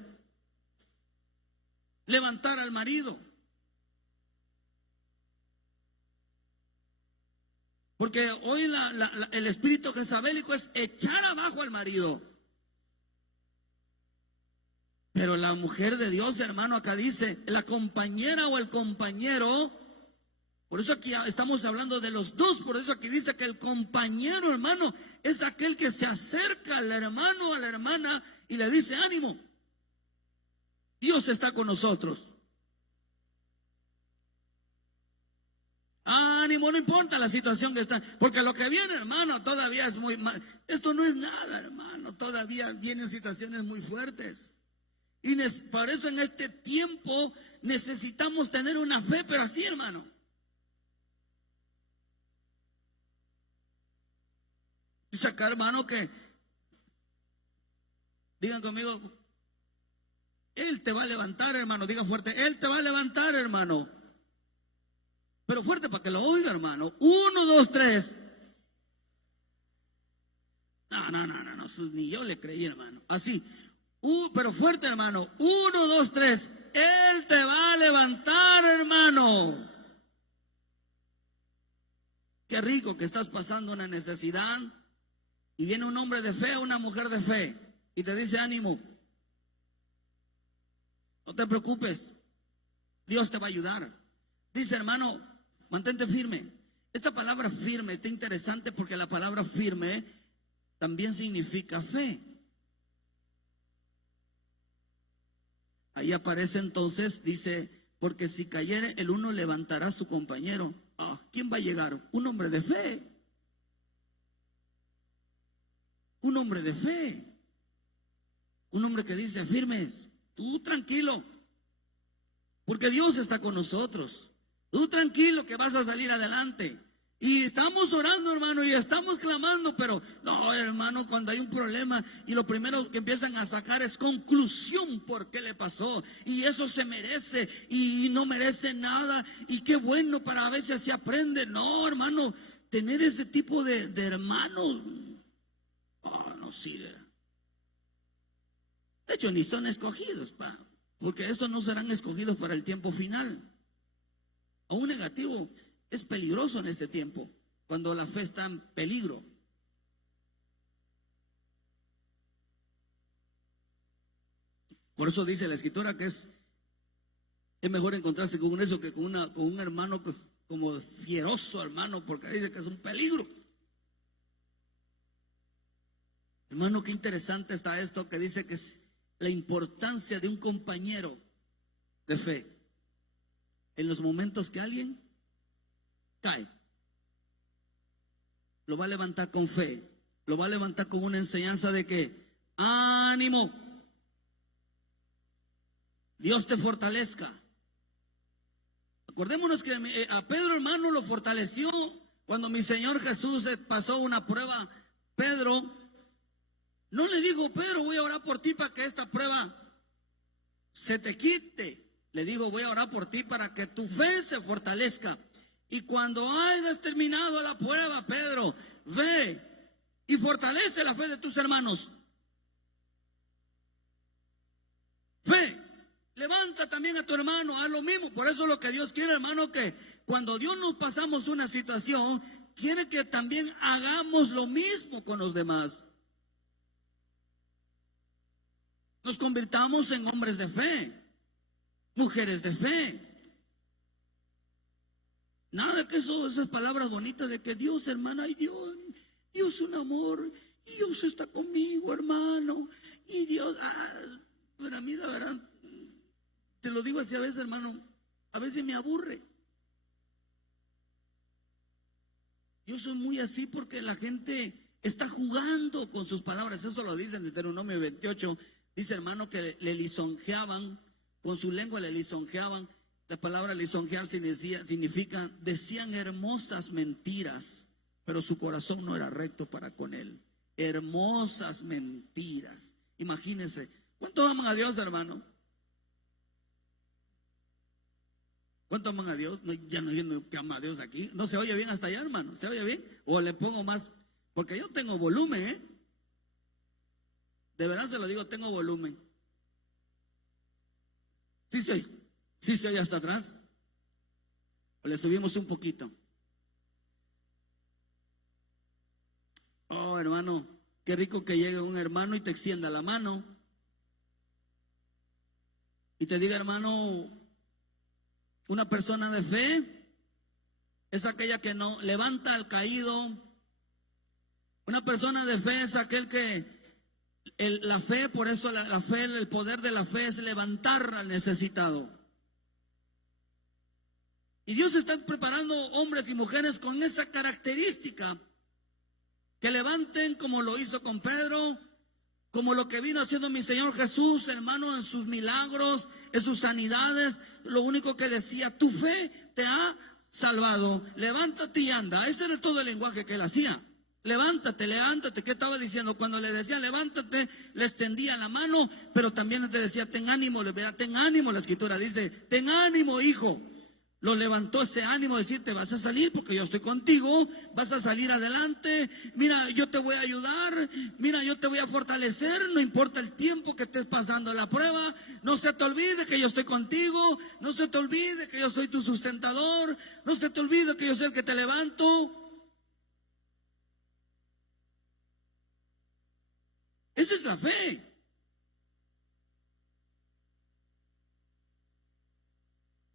Levantar al marido. Porque hoy el espíritu jezabélico es echar abajo al marido. Pero la mujer de Dios, hermano, acá dice, la compañera o el compañero. Por eso aquí estamos hablando de los dos. Por eso aquí dice que el compañero, hermano, es aquel que se acerca al hermano, a la hermana y le dice, ánimo, Dios está con nosotros. Ánimo, no importa la situación que está, porque lo que viene, hermano, todavía es muy mal. Esto no es nada, hermano, todavía vienen situaciones muy fuertes. Y por eso en este tiempo necesitamos tener una fe, pero así, hermano. Dice acá, hermano, que digan conmigo, Él te va a levantar, hermano. Digan fuerte, Él te va a levantar, hermano. Pero fuerte para que lo oiga, hermano. 1, 2, 3. No, ni yo le creí, hermano. Así. Pero fuerte, hermano. 1, 2, 3. Él te va a levantar, hermano. Qué rico que estás pasando una necesidad y viene un hombre de fe, una mujer de fe y te dice, ánimo. No te preocupes. Dios te va a ayudar. Dice, hermano, mantente firme. Esta palabra firme está interesante porque la palabra firme también significa fe. Ahí aparece entonces, dice, porque si cayere el uno levantará a su compañero. ¿Quién va a llegar? Un hombre de fe. Un hombre de fe. Un hombre que dice, firmes, tú tranquilo, porque Dios está con nosotros. Tú tranquilo que vas a salir adelante. Y estamos orando, hermano, y estamos clamando, pero no, hermano, cuando hay un problema y lo primero que empiezan a sacar es conclusión por qué le pasó, y eso se merece y no merece nada, y qué bueno, para a veces se aprende. No, hermano, tener ese tipo de hermanos no sirve. De hecho, ni son escogidos, porque estos no serán escogidos para el tiempo final. Aún negativo. Es peligroso en este tiempo, cuando la fe está en peligro. Por eso dice la Escritura que es mejor encontrarse con eso que con un hermano como fieroso, hermano, porque dice que es un peligro. Hermano, qué interesante está esto que dice que es la importancia de un compañero de fe en los momentos que alguien cae. Lo va a levantar con fe, lo va a levantar con una enseñanza de que ánimo, Dios te fortalezca. Acordémonos que a Pedro, hermano, lo fortaleció cuando mi Señor Jesús pasó una prueba. Pedro no le dijo: Pedro, voy a orar por ti para que esta prueba se te quite. Le digo: voy a orar por ti para que tu fe se fortalezca. Y cuando hayas terminado la prueba, Pedro, ve y fortalece la fe de tus hermanos. Fe, levanta también a tu hermano, haz lo mismo. Por eso lo que Dios quiere, hermano, que cuando Dios nos pasamos una situación, quiere que también hagamos lo mismo con los demás. Nos convirtamos en hombres de fe, mujeres de fe. Nada que esas palabras bonitas de que Dios, hermana, ay Dios es un amor, y Dios está conmigo, hermano, y Dios, para mí la verdad, te lo digo así a veces, hermano, a veces me aburre. Yo soy muy así porque la gente está jugando con sus palabras. Eso lo dice en Deuteronomio 28, dice, hermano, que le lisonjeaban, con su lengua le lisonjeaban. La palabra lisonjear significa, decían hermosas mentiras, pero su corazón no era recto para con él. Hermosas mentiras. Imagínense, ¿cuánto aman a Dios, hermano? ¿Cuánto aman a Dios? Ya no entiendo que ama a Dios aquí. ¿No se oye bien hasta allá, hermano? ¿Se oye bien? ¿O le pongo más? Porque yo tengo volumen, ¿eh? De verdad se lo digo, tengo volumen. Sí se oye. ¿Sí se oye hasta atrás? ¿O le subimos un poquito? Oh, hermano, qué rico que llegue un hermano y te extienda la mano y te diga: hermano, una persona de fe es aquella que no levanta al caído. Una persona de fe es aquel que la fe, por eso la fe, el poder de la fe es levantar al necesitado. Y Dios está preparando hombres y mujeres con esa característica, que levanten como lo hizo con Pedro, como lo que vino haciendo mi Señor Jesús, hermano, en sus milagros, en sus sanidades. Lo único que decía: tu fe te ha salvado, levántate y anda. Ese era todo el lenguaje que él hacía. Levántate, levántate. ¿Qué estaba diciendo? Cuando le decía levántate, le extendía la mano, pero también le decía: ten ánimo, ten ánimo. La Escritura dice: ten ánimo, hijo. Lo levantó ese ánimo de decirte: vas a salir porque yo estoy contigo, vas a salir adelante, mira, yo te voy a ayudar, mira, yo te voy a fortalecer, no importa el tiempo que estés pasando la prueba, no se te olvide que yo estoy contigo, no se te olvide que yo soy tu sustentador, no se te olvide que yo soy el que te levanto. Esa es la fe.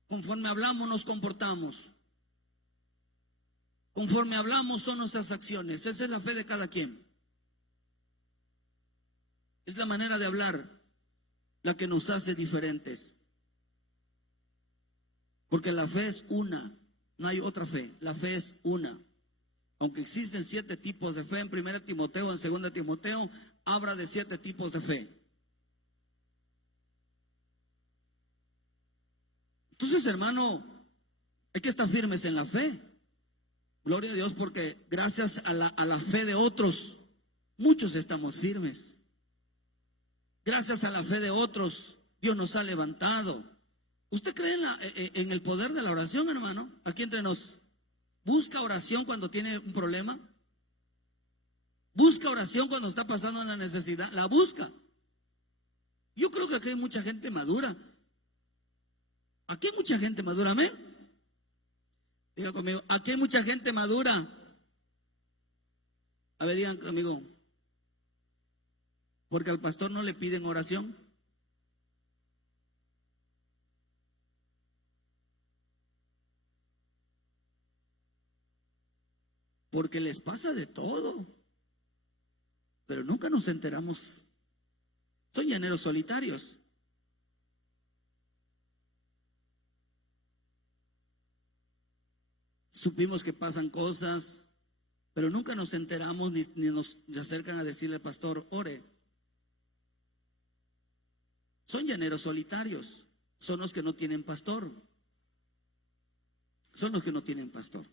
Conforme hablamos, nos comportamos. Conforme hablamos, son nuestras acciones. Esa es la fe de cada quien. Es la manera de hablar la que nos hace diferentes. Porque la fe es una, no hay otra fe. La fe es una. Aunque existen 7 tipos de fe, en 1 Timoteo, en 2 Timoteo, habla de 7 tipos de fe. Entonces, hermano, Hay que estar firmes en la fe. Gloria a Dios, porque gracias a la fe de otros, muchos estamos firmes. Gracias a la fe de otros, Dios nos ha levantado. ¿Usted cree en el poder de la oración, hermano? Aquí entre nos. ¿Busca oración cuando tiene un problema? ¿Busca oración cuando está pasando una necesidad? La busca. Yo creo que aquí hay mucha gente madura. Aquí hay mucha gente madura, amén. Diga conmigo, aquí hay mucha gente madura. A ver, digan conmigo. Porque al pastor no le piden oración. Porque les pasa de todo. Pero nunca nos enteramos. Son llaneros solitarios. Supimos que pasan cosas, pero nunca nos enteramos ni nos acercan a decirle, pastor, ore. Son llaneros solitarios. Son los que no tienen pastor. Son los que no tienen pastor.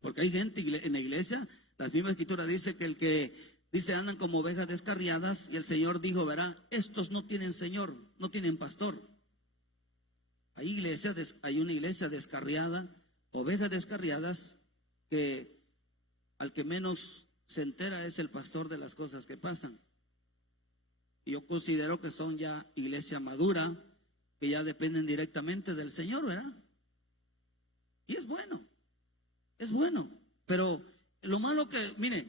Porque hay gente en la iglesia, la misma escritura dice que el que dice andan como ovejas descarriadas, y el Señor dijo, verá, estos no tienen Señor, no tienen pastor. Hay una iglesia descarriada, ovejas descarriadas, que al que menos se entera es el pastor de las cosas que pasan. Y yo considero que son ya iglesia madura, que ya dependen directamente del Señor, ¿verdad? Y es bueno, pero lo malo que, mire,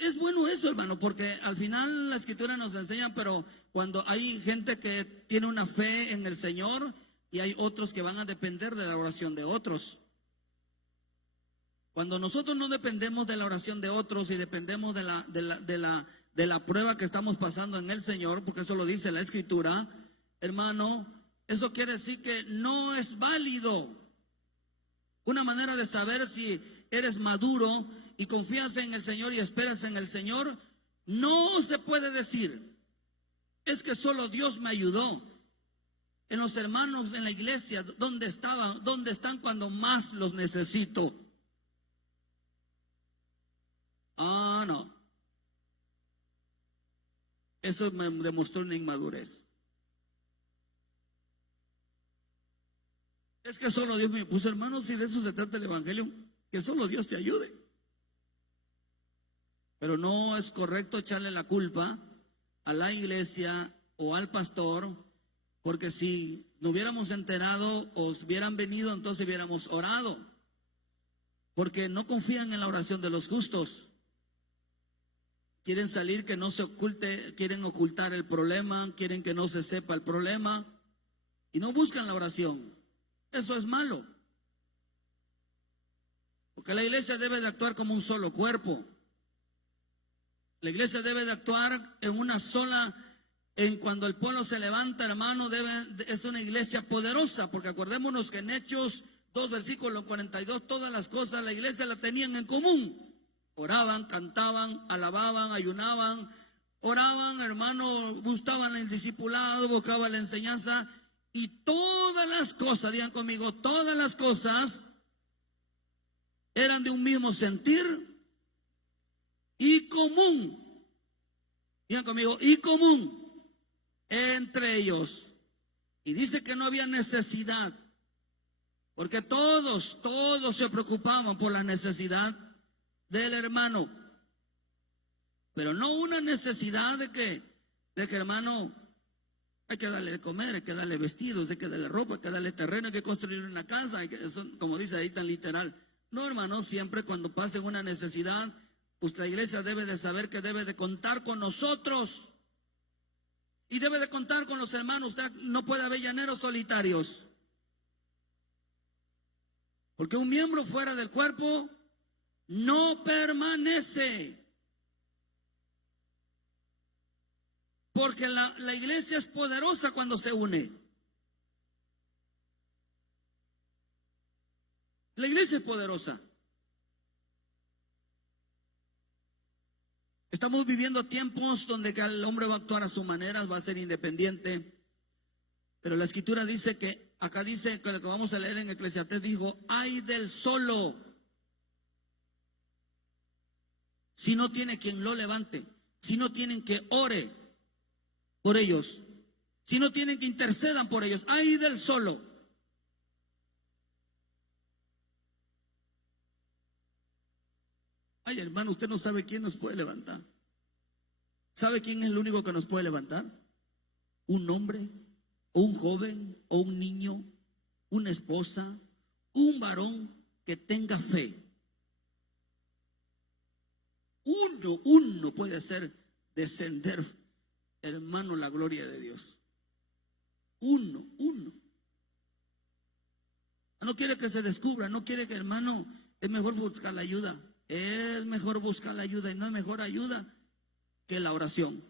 es bueno eso, hermano, porque al final la escritura nos enseña, pero cuando hay gente que tiene una fe en el Señor y hay otros que van a depender de la oración de otros. Cuando nosotros no dependemos de la oración de otros y dependemos de la prueba que estamos pasando en el Señor, porque eso lo dice la escritura, hermano, eso quiere decir que no es válido. Una manera de saber si eres maduro y confías en el Señor y esperas en el Señor, no se puede decir, es que solo Dios me ayudó. En los hermanos en la iglesia, ¿dónde estaban? ¿Dónde están cuando más los necesito? Ah, no. Eso me demostró una inmadurez. Es que solo Dios me puso, hermano, si de eso se trata el evangelio, que solo Dios te ayude. Pero no es correcto echarle la culpa a la iglesia o al pastor, porque si no hubiéramos enterado o hubieran venido, entonces hubiéramos orado, porque no confían en la oración de los justos. Quieren salir que no se oculte, quieren ocultar el problema, quieren que no se sepa el problema y no buscan la oración. Eso es malo, porque la iglesia debe de actuar como un solo cuerpo. La iglesia debe de actuar en una sola, en cuando el pueblo se levanta, hermano, es una iglesia poderosa, porque acordémonos que en Hechos 2, versículo 42, todas las cosas la iglesia la tenían en común. Oraban, cantaban, alababan, ayunaban, oraban, hermano, buscaban el discipulado, buscaban la enseñanza. Y todas las cosas, digan conmigo, todas las cosas eran de un mismo sentir y común. Digan conmigo, y común entre ellos. Y dice que no había necesidad, porque todos se preocupaban por la necesidad del hermano. Pero no una necesidad de que hermano, hay que darle de comer, hay que darle vestidos, hay que darle ropa, hay que darle terreno, hay que construir una casa, eso, como dice ahí tan literal. No, hermano, siempre cuando pase una necesidad, pues la iglesia debe de saber que debe de contar con nosotros y debe de contar con los hermanos. Usted no puede haber llaneros solitarios, porque un miembro fuera del cuerpo no permanece. Porque la iglesia es poderosa cuando se une. La iglesia es poderosa. Estamos viviendo tiempos donde el hombre va a actuar a su manera, va a ser independiente. Pero la escritura dice que acá dice que lo que vamos a leer en Eclesiastés, dijo, ay del solo, si no tiene quien lo levante, si no tienen que ore por ellos, si no tienen que intercedan por ellos, ay del solo. Ay, hermano, usted no sabe quién nos puede levantar. ¿Sabe quién es el único que nos puede levantar? Un hombre, o un joven, o un niño, una esposa, un varón que tenga fe. Uno puede hacer descender, hermano, la gloria de Dios. Uno. No quiere que se descubra, no quiere que, hermano, es mejor buscar la ayuda. Es mejor buscar la ayuda y no hay mejor ayuda que la oración.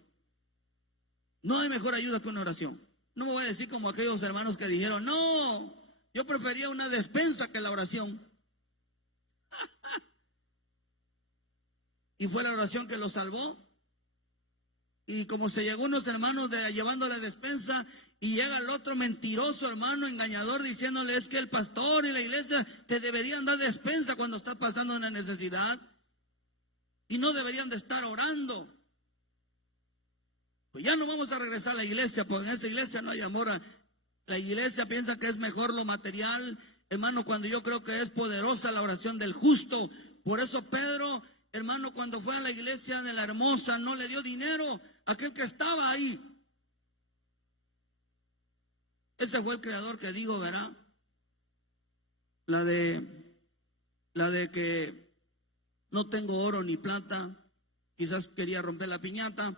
No hay mejor ayuda que una oración. No me voy a decir como aquellos hermanos que dijeron, no, yo prefería una despensa que la oración. Y fue la oración que los salvó. Y como se llegó unos hermanos llevando la despensa, y llega el otro mentiroso hermano, engañador, diciéndole, es que el pastor y la iglesia te deberían dar despensa cuando está pasando una necesidad. Y no deberían de estar orando. Pues ya no vamos a regresar a la iglesia, porque en esa iglesia no hay amor. La iglesia piensa que es mejor lo material, hermano, cuando yo creo que es poderosa la oración del justo. Por eso Pedro, hermano, cuando fue a la iglesia de la Hermosa, no le dio dinero a aquel que estaba ahí. Ese fue el creador que dijo, ¿verdad? La de que no tengo oro ni plata, quizás quería romper la piñata,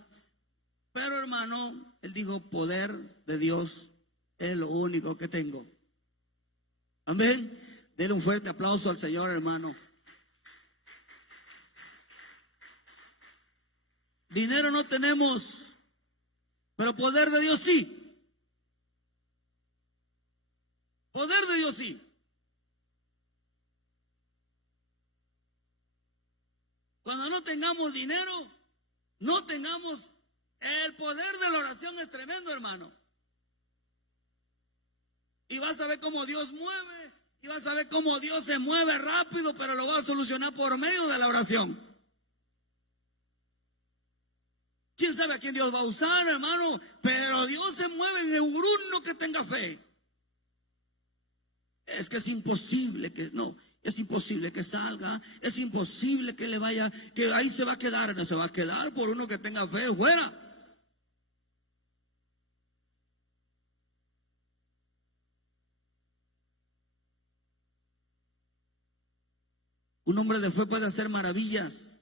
pero hermano, él dijo, poder de Dios es lo único que tengo. Amén. Denle un fuerte aplauso al Señor, hermano. Dinero no tenemos, pero poder de Dios sí. Poder de Dios sí. Cuando no tengamos dinero, no tengamos el poder de la oración, es tremendo, hermano. Y vas a ver cómo Dios mueve, y vas a ver cómo Dios se mueve rápido, pero lo va a solucionar por medio de la oración. ¿Quién sabe a quién Dios va a usar, hermano? Pero Dios se mueve en uno que tenga fe. Es que es imposible que, no, es imposible que salga, es imposible que le vaya, que ahí se va a quedar, no se va a quedar por uno que tenga fe, fuera. Un hombre de fe puede hacer maravillas.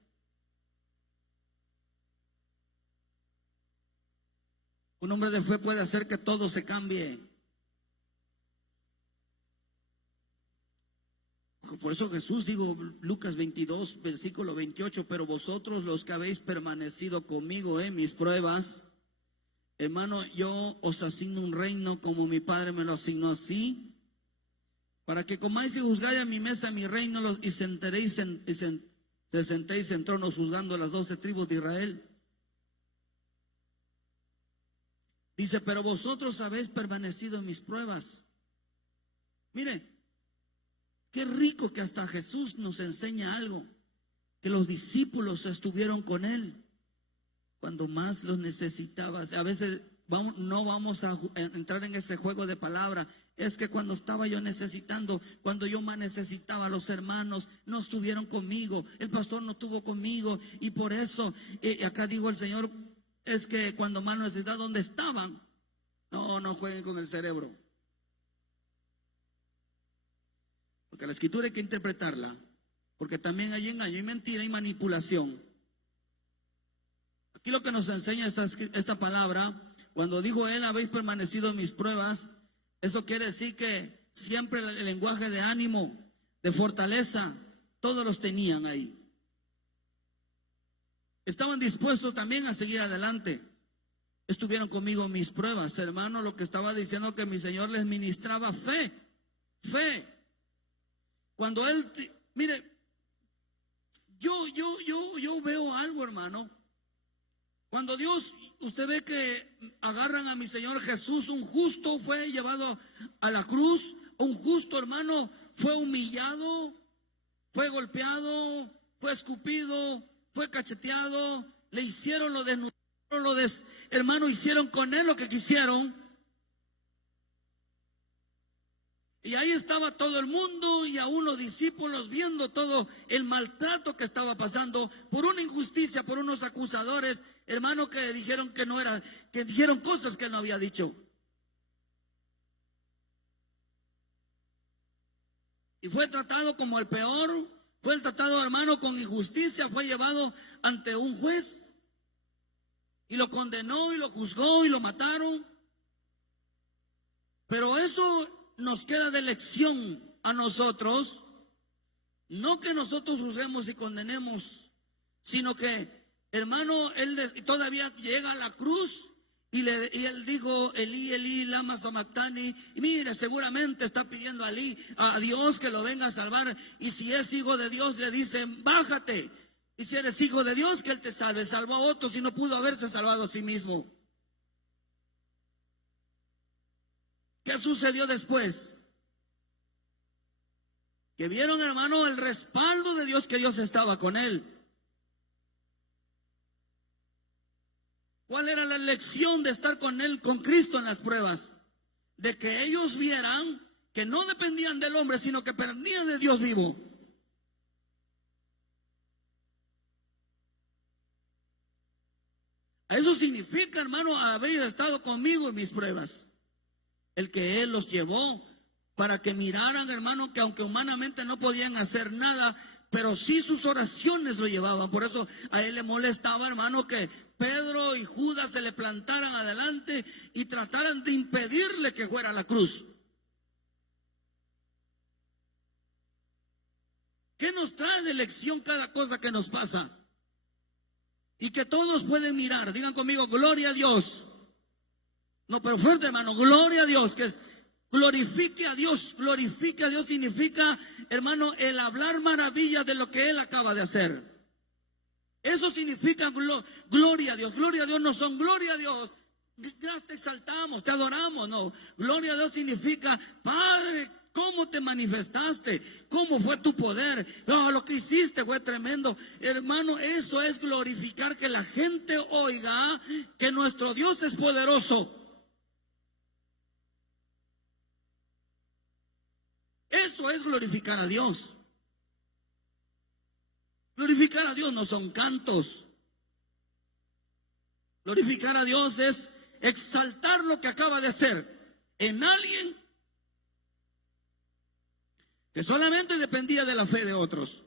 Un hombre de fe puede hacer que todo se cambie. Por eso Jesús dijo, Lucas 22, versículo 28, pero vosotros los que habéis permanecido conmigo en mis pruebas, hermano, yo os asigno un reino como mi Padre me lo asignó así, para que comáis y juzgáis a mi mesa, mi reino, y sentéis en tronos juzgando a las 12 tribus de Israel. Dice, pero vosotros habéis permanecido en mis pruebas. Mire, qué rico que hasta Jesús nos enseña algo, que los discípulos estuvieron con él cuando más los necesitaba. A veces no vamos a entrar en ese juego de palabras. Es que cuando estaba yo necesitando, cuando yo más necesitaba, los hermanos no estuvieron conmigo, el pastor no estuvo conmigo, y por eso, acá dijo el Señor, es que cuando más necesitaba, ¿dónde estaban? No jueguen con el cerebro. Porque la escritura hay que interpretarla, porque también hay engaño, hay mentira, hay manipulación. Aquí lo que nos enseña esta palabra, cuando dijo él, habéis permanecido en mis pruebas, eso quiere decir que siempre el lenguaje de ánimo, de fortaleza, todos los tenían ahí. Estaban dispuestos también a seguir adelante. Estuvieron conmigo en mis pruebas, hermano. Lo que estaba diciendo, que mi Señor les ministraba fe. Cuando él, mire, yo veo algo, hermano. Cuando Dios, usted ve que agarran a mi Señor Jesús, un justo fue llevado a la cruz, un justo, hermano, fue humillado, fue golpeado, fue escupido, fue cacheteado, le hicieron, lo desnudaron, hermano, hicieron con él lo que quisieron. Y ahí estaba todo el mundo y aún los discípulos viendo todo el maltrato que estaba pasando por una injusticia, por unos acusadores, hermano, que dijeron que no era, que dijeron cosas que él no había dicho. Y fue tratado como el peor, fue tratado, hermano, con injusticia, fue llevado ante un juez y lo condenó y lo juzgó y lo mataron. Pero eso nos queda de lección a nosotros, no que nosotros juzguemos y condenemos, sino que, hermano, él todavía llega a la cruz y él dijo, Elí, Elí, lama sabactani, y mire, seguramente está pidiendo a Dios que lo venga a salvar, y si es hijo de Dios le dice, bájate, y si eres hijo de Dios que él te salve. Salvó a otros y no pudo haberse salvado a sí mismo. ¿Qué sucedió después? Que vieron, hermano, el respaldo de Dios, que Dios estaba con él. ¿Cuál era la lección de estar con él, con Cristo en las pruebas? De que ellos vieran que no dependían del hombre, sino que dependían de Dios vivo. Eso significa, hermano, haber estado conmigo en mis pruebas. El que Él los llevó para que miraran, hermano, que aunque humanamente no podían hacer nada, pero sí sus oraciones lo llevaban. Por eso a Él le molestaba, hermano, que Pedro y Judas se le plantaran adelante y trataran de impedirle que fuera a la cruz. ¿Qué nos trae de lección cada cosa que nos pasa? Y que todos pueden mirar. Digan conmigo, gloria a Dios. No, pero fuerte, hermano, gloria a Dios, que es, glorifique a Dios. Glorifique a Dios significa, hermano, el hablar maravillas de lo que Él acaba de hacer. Eso significa gloria a Dios. Gloria a Dios no son gloria a Dios, te exaltamos, te adoramos, no. Gloria a Dios significa, Padre, ¿cómo te manifestaste? ¿Cómo fue tu poder? Oh, lo que hiciste fue tremendo. Hermano, eso es glorificar, que la gente oiga que nuestro Dios es poderoso. Eso es glorificar a Dios. Glorificar a Dios no son cantos. Glorificar a Dios es exaltar lo que acaba de hacer en alguien que solamente dependía de la fe de otros.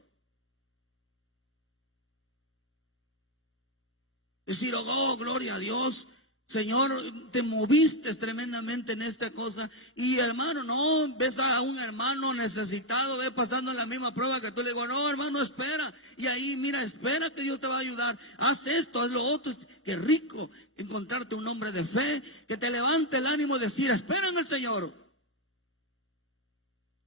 Decir, oh, gloria a Dios, Señor, te moviste tremendamente en esta cosa. Y hermano, no, ves a un hermano necesitado, ve pasando en la misma prueba que tú, le digo, no, hermano, espera. Y ahí, mira, espera que Dios te va a ayudar. Haz esto, haz lo otro. Qué rico encontrarte un hombre de fe que te levante el ánimo de decir, espera en el Señor.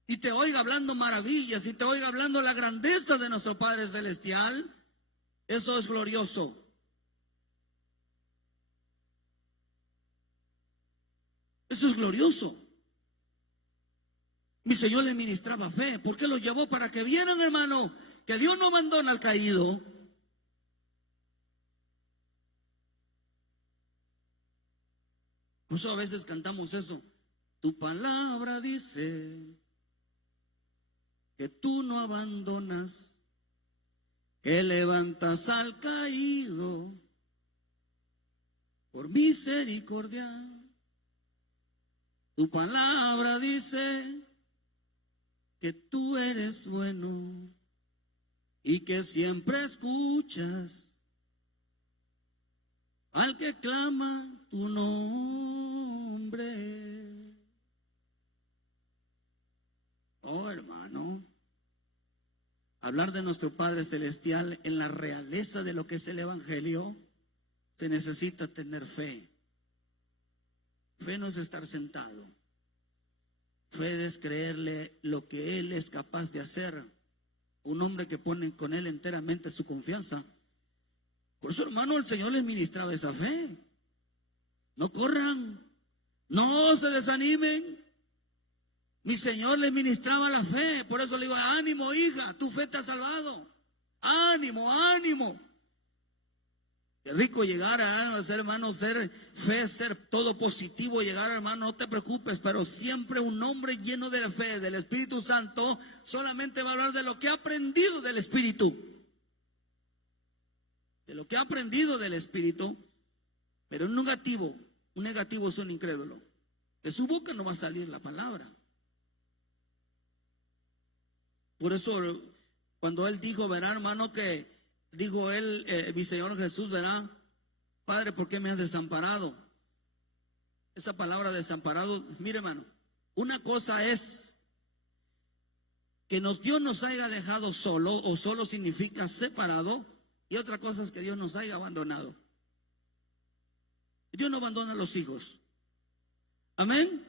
Y te oiga hablando maravillas, y te oiga hablando la grandeza de nuestro Padre Celestial. Eso es glorioso. Eso es glorioso. Mi Señor le ministraba fe. ¿Por qué los llevó? Para que vieran, hermano, que Dios no abandona al caído. Por eso a veces cantamos eso. Tu palabra dice que tú no abandonas, que levantas al caído por misericordia. Tu palabra dice que tú eres bueno y que siempre escuchas al que clama tu nombre. Oh, hermano, hablar de nuestro Padre Celestial en la realeza de lo que es el Evangelio, se necesita tener fe. Fe no es estar sentado. Fe es creerle lo que Él es capaz de hacer. Un hombre que pone con Él enteramente su confianza Por eso, hermano, el Señor les ministraba esa fe. No corran, no se desanimen. Mi Señor les ministraba la fe. Por eso le digo, ánimo, hija, tu fe te ha salvado. Ánimo, ánimo. Qué rico llegar a ser, hermano, ser fe, ser todo positivo, llegar, hermano, no te preocupes, pero siempre un hombre lleno de la fe, del Espíritu Santo, solamente va a hablar de lo que ha aprendido del Espíritu. De lo que ha aprendido del Espíritu, pero un negativo es un incrédulo. De su boca no va a salir la palabra. Por eso, cuando él dijo, verá, hermano, que dijo él, mi Señor Jesús, verá, Padre, ¿por qué me has desamparado? Esa palabra desamparado, mire, hermano, una cosa es que Dios nos haya dejado solo, o solo significa separado, y otra cosa es que Dios nos haya abandonado. Dios no abandona a los hijos. Amén.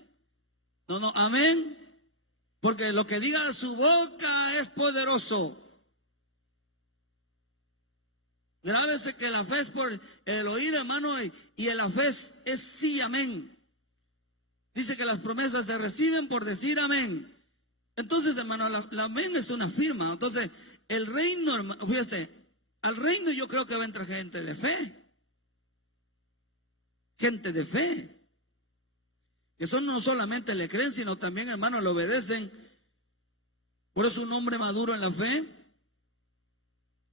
No, amén. Porque lo que diga su boca es poderoso. Grábese que la fe es por el oír, hermano, y la fe es sí, amén. Dice que las promesas se reciben por decir amén. Entonces, hermano, la amén es una firma. Entonces, el reino, hermano, fíjate, al reino yo creo que va a entrar gente de fe. Gente de fe. Que son no solamente le creen, sino también, hermano, le obedecen. Por eso un hombre maduro en la fe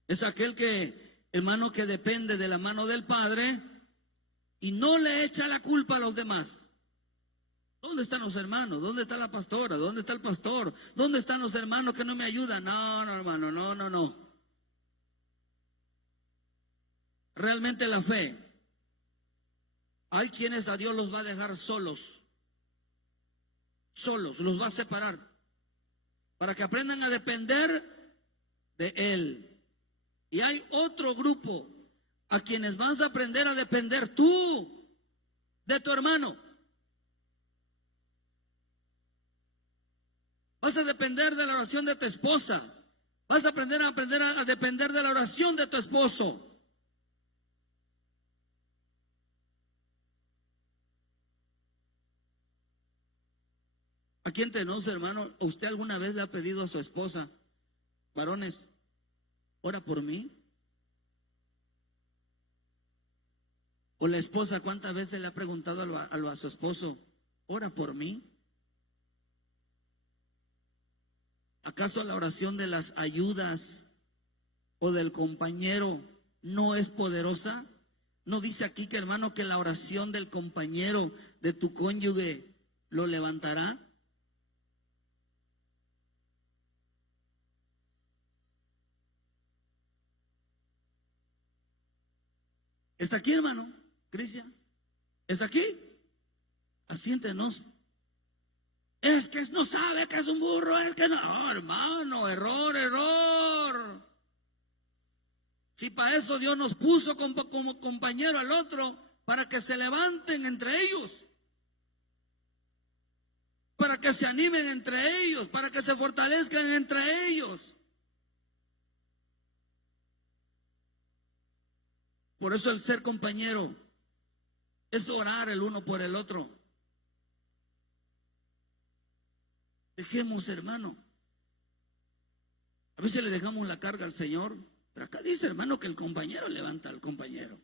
es aquel que, hermano, que depende de la mano del Padre y no le echa la culpa a los demás. ¿Dónde están los hermanos? ¿Dónde está la pastora? ¿Dónde está el pastor? ¿Dónde están los hermanos que no me ayudan? No, hermano, no. Realmente la fe, hay quienes a Dios los va a dejar solos, los va a separar, para que aprendan a depender de Él. Y hay otro grupo a quienes vas a aprender a depender tú de tu hermano. Vas a depender de la oración de tu esposa. Vas a aprender a depender de la oración de tu esposo. Aquí entre nos, hermano, ¿usted alguna vez le ha pedido a su esposa, varones, ora por mí? O la esposa, ¿cuántas veces le ha preguntado a su esposo, ora por mí? ¿Acaso la oración de las ayudas o del compañero no es poderosa? ¿No dice aquí que, hermano, que la oración del compañero, de tu cónyuge, lo levantará? ¿Está aquí, hermano? Cristian, ¿está aquí? Así entre nos. Es que no sabe que es un burro, es que no, hermano, error. Si para eso Dios nos puso como compañero al otro, para que se levanten entre ellos, para que se animen entre ellos, para que se fortalezcan entre ellos. Por eso el ser compañero es orar el uno por el otro. Dejemos, hermano. A veces le dejamos la carga al Señor, pero acá dice, hermano, que el compañero levanta al compañero.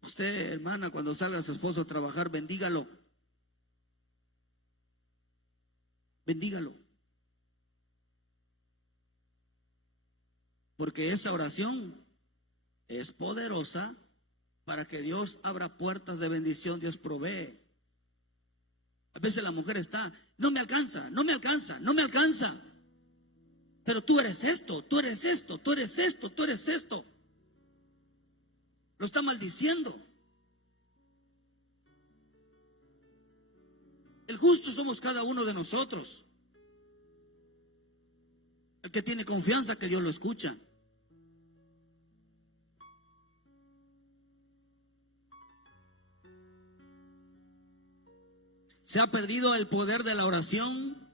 Usted, hermana, cuando salga a su esposo a trabajar, bendígalo. Bendígalo. Porque esa oración es poderosa para que Dios abra puertas de bendición, Dios provee. A veces la mujer está, no me alcanza. Pero tú eres esto. Lo está maldiciendo. El justo somos cada uno de nosotros. El que tiene confianza que Dios lo escucha. Se ha perdido el poder de la oración.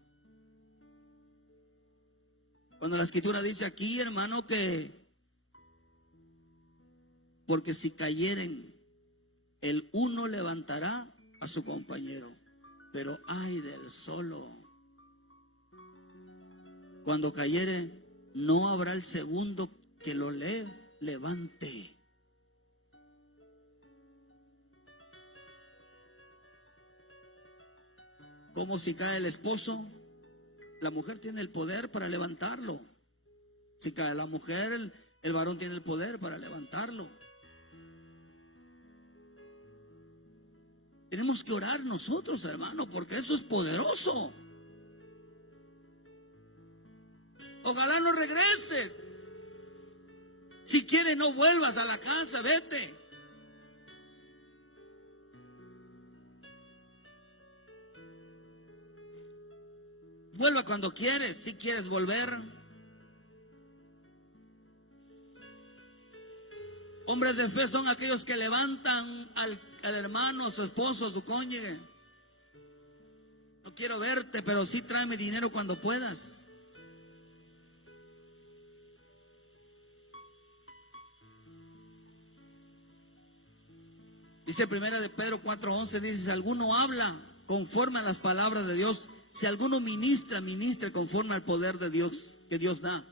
Cuando la Escritura dice aquí, hermano, que porque si cayeren, el uno levantará a su compañero, pero ay del solo. Cuando cayere, no habrá el segundo que lo levante. Como si cae el esposo, la mujer tiene el poder para levantarlo. Si cae la mujer, el varón tiene el poder para levantarlo. Tenemos que orar nosotros, hermano, porque eso es poderoso. Ojalá no regreses. Si quieres, no vuelvas a la casa, vete. Vuelva cuando quieres, si quieres volver. Hombres de fe son aquellos que levantan al hermano, a su esposo, a su cónyuge. No quiero verte, pero sí tráeme dinero cuando puedas. Dice primera de Pedro 4:11, dice, si alguno habla conforme a las palabras de Dios, si alguno ministra conforme al poder de Dios, que Dios da,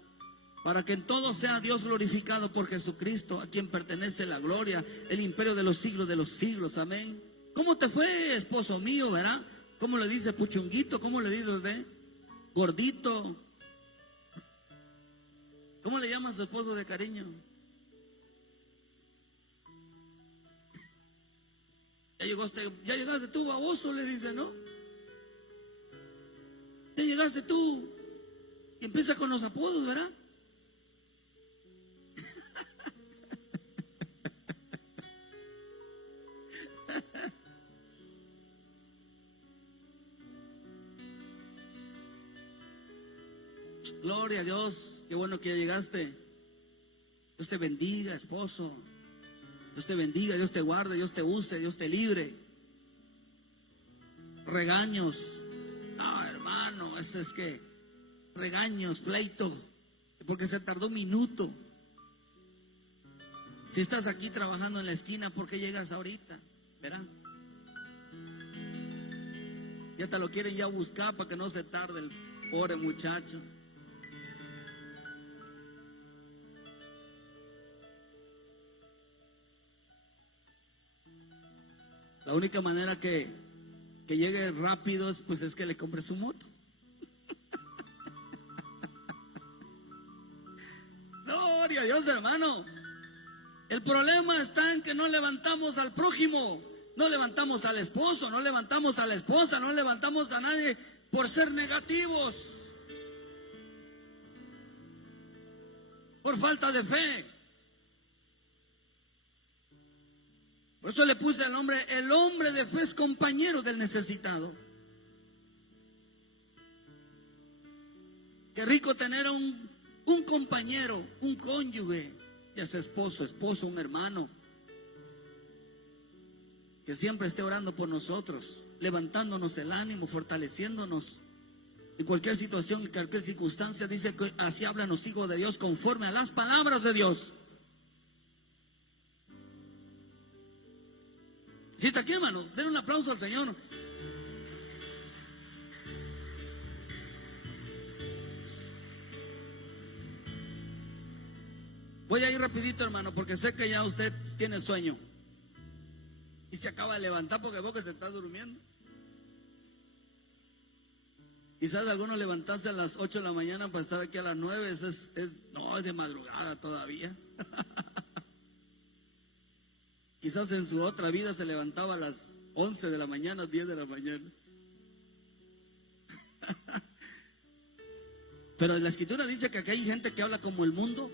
para que en todo sea Dios glorificado por Jesucristo, a quien pertenece la gloria, el imperio de los siglos, amén. ¿Cómo te fue, esposo mío, verdad? ¿Cómo le dice puchunguito? ¿Cómo le dice usted? Gordito. ¿Cómo le llama a su esposo de cariño? Ya llegaste tú, baboso, le dice, ¿no? Ya llegaste tú. Y empieza con los apodos, ¿verdad? Gloria a Dios, qué bueno que ya llegaste. Dios te bendiga, esposo. Dios te bendiga, Dios te guarde, Dios te use, Dios te libre. Regaños. No, hermano, eso es que regaños, pleito, porque se tardó un minuto. Si estás aquí trabajando en la esquina, ¿por qué llegas ahorita? ¿Verdad? Ya te lo quieren ya buscar para que no se tarde el pobre muchacho. La única manera que llegue rápido pues es que le compre su moto. Gloria a Dios, hermano. El problema está en que no levantamos al prójimo, no levantamos al esposo, no levantamos a la esposa, no levantamos a nadie por ser negativos, por falta de fe. Por eso le puse al hombre, el hombre de fe es compañero del necesitado. Qué rico tener un compañero, un cónyuge, ya sea esposo, un hermano, que siempre esté orando por nosotros, levantándonos el ánimo, fortaleciéndonos en cualquier situación, en cualquier circunstancia. Dice que así hablan los hijos de Dios conforme a las palabras de Dios. Si está aquí, hermano, den un aplauso al Señor. Voy a ir rapidito, hermano, porque sé que ya usted tiene sueño y se acaba de levantar porque veo que se está durmiendo. Quizás algunos levantarse a las 8 de la mañana para estar aquí a las 9, no, es de madrugada todavía. Quizás en su otra vida se levantaba a las 11 de la mañana, 10 de la mañana. Pero la Escritura dice que aquí hay gente que habla como el mundo.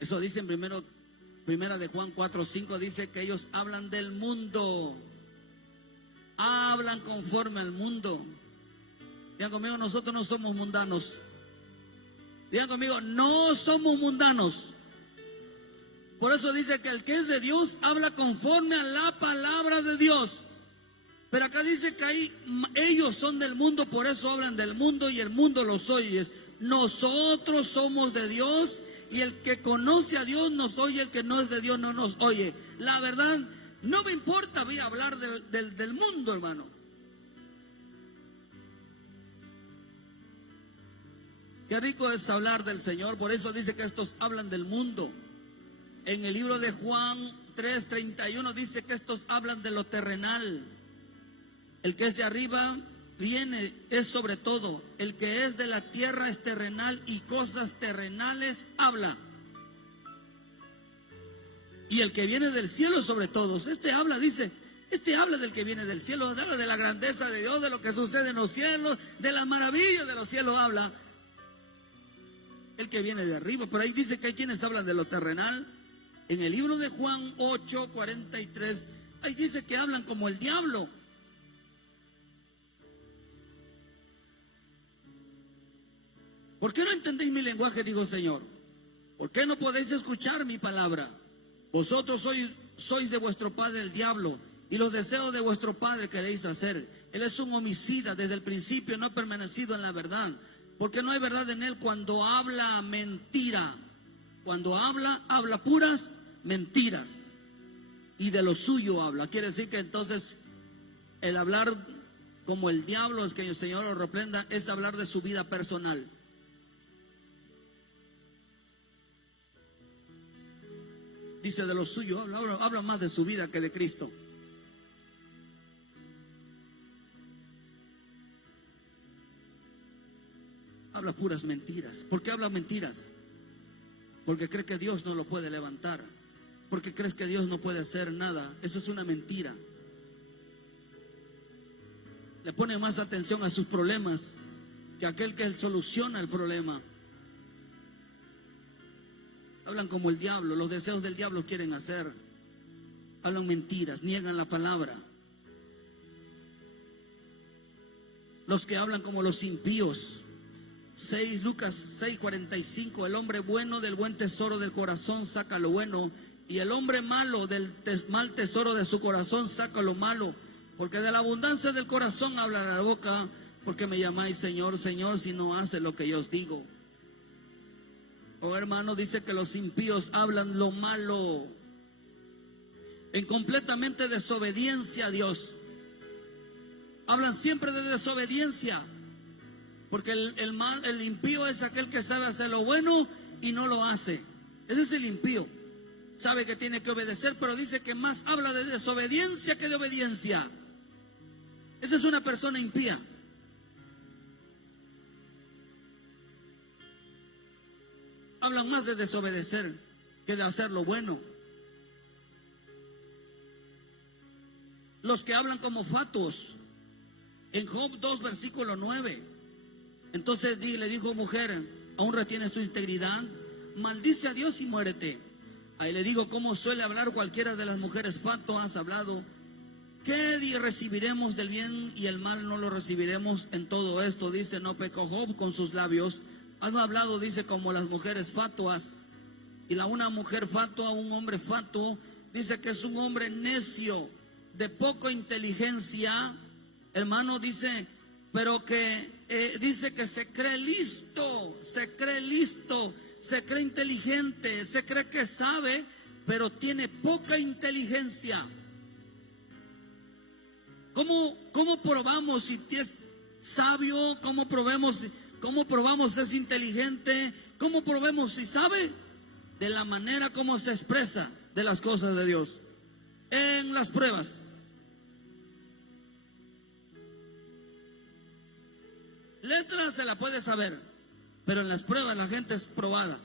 Eso dice en primera de Juan 4:5, dice que ellos hablan del mundo. Hablan conforme al mundo. Digan conmigo, nosotros no somos mundanos. Digan conmigo, no somos mundanos. Por eso dice que el que es de Dios habla conforme a la palabra de Dios. Pero acá dice que ahí ellos son del mundo, por eso hablan del mundo y el mundo los oye. Nosotros somos de Dios Y el que conoce a Dios nos oye, el que no es de Dios no nos oye. La verdad, no me importa, voy a hablar del mundo, hermano. Qué rico es hablar del Señor, por eso dice que estos hablan del mundo. En el libro de Juan 3:31 dice que estos hablan de lo terrenal. El que es de arriba viene, es sobre todo. El que es de la tierra es terrenal y cosas terrenales habla. Y el que viene del cielo sobre todos, habla, dice, habla del que viene del cielo, habla de la grandeza de Dios, de lo que sucede en los cielos, de las maravillas de los cielos habla. El que viene de arriba, pero ahí dice que hay quienes hablan de lo terrenal. En el libro de Juan 8:43, ahí dice que hablan como el diablo. ¿Por qué no entendéis mi lenguaje? Dijo el Señor. ¿Por qué no podéis escuchar mi palabra? Vosotros sois de vuestro padre el diablo, y los deseos de vuestro padre queréis hacer. Él es un homicida, desde el principio no ha permanecido en la verdad, porque no hay verdad en él. Cuando habla mentira, cuando habla puras mentiras, y de lo suyo habla. Quiere decir que entonces el hablar como el diablo, es que el Señor lo reprenda, es hablar de su vida personal. Dice de lo suyo, habla más de su vida que de Cristo. Habla puras mentiras. ¿Por qué habla mentiras? Porque cree que Dios no lo puede levantar. Porque crees que Dios no puede hacer nada. Eso es una mentira. Le pone más atención a sus problemas que aquel que soluciona el problema. Hablan como el diablo, los deseos del diablo quieren hacer. Hablan mentiras, niegan la palabra. Los que hablan como los impíos. Lucas 6:45, el hombre bueno del buen tesoro del corazón saca lo bueno, y el hombre malo del mal tesoro de su corazón saca lo malo, porque de la abundancia del corazón habla la boca. Porque me llamáis Señor, Señor, si no hace lo que yo os digo. Oh hermano, dice que los impíos hablan lo malo en completamente desobediencia a Dios. Hablan siempre de desobediencia, porque el impío es aquel que sabe hacer lo bueno y no lo hace. Ese es el impío. Sabe que tiene que obedecer, pero dice que más habla de desobediencia que de obediencia. Esa es una persona impía. Hablan más de desobedecer que de hacer lo bueno. Los que hablan como fatuos. En Job 2, versículo 9. Entonces le dijo: mujer, ¿aún retienes tu integridad? Maldice a Dios y muérete. Ahí le digo, ¿cómo suele hablar cualquiera de las mujeres fatuas? Hablado, ¿qué recibiremos del bien y el mal no lo recibiremos en todo esto? Dice, no pecó Job con sus labios. Han hablado, dice, como las mujeres fatuas. Y una mujer fatua, un hombre fatuo, dice que es un hombre necio, de poca inteligencia. Hermano, dice, pero que dice que se cree listo, se cree inteligente, se cree que sabe, pero tiene poca inteligencia. ¿Cómo probamos si es sabio? ¿Cómo probamos si es inteligente? ¿Cómo probamos si sabe? De la manera como se expresa de las cosas de Dios. En las pruebas. Letra se la puede saber, pero en las pruebas la gente es probada.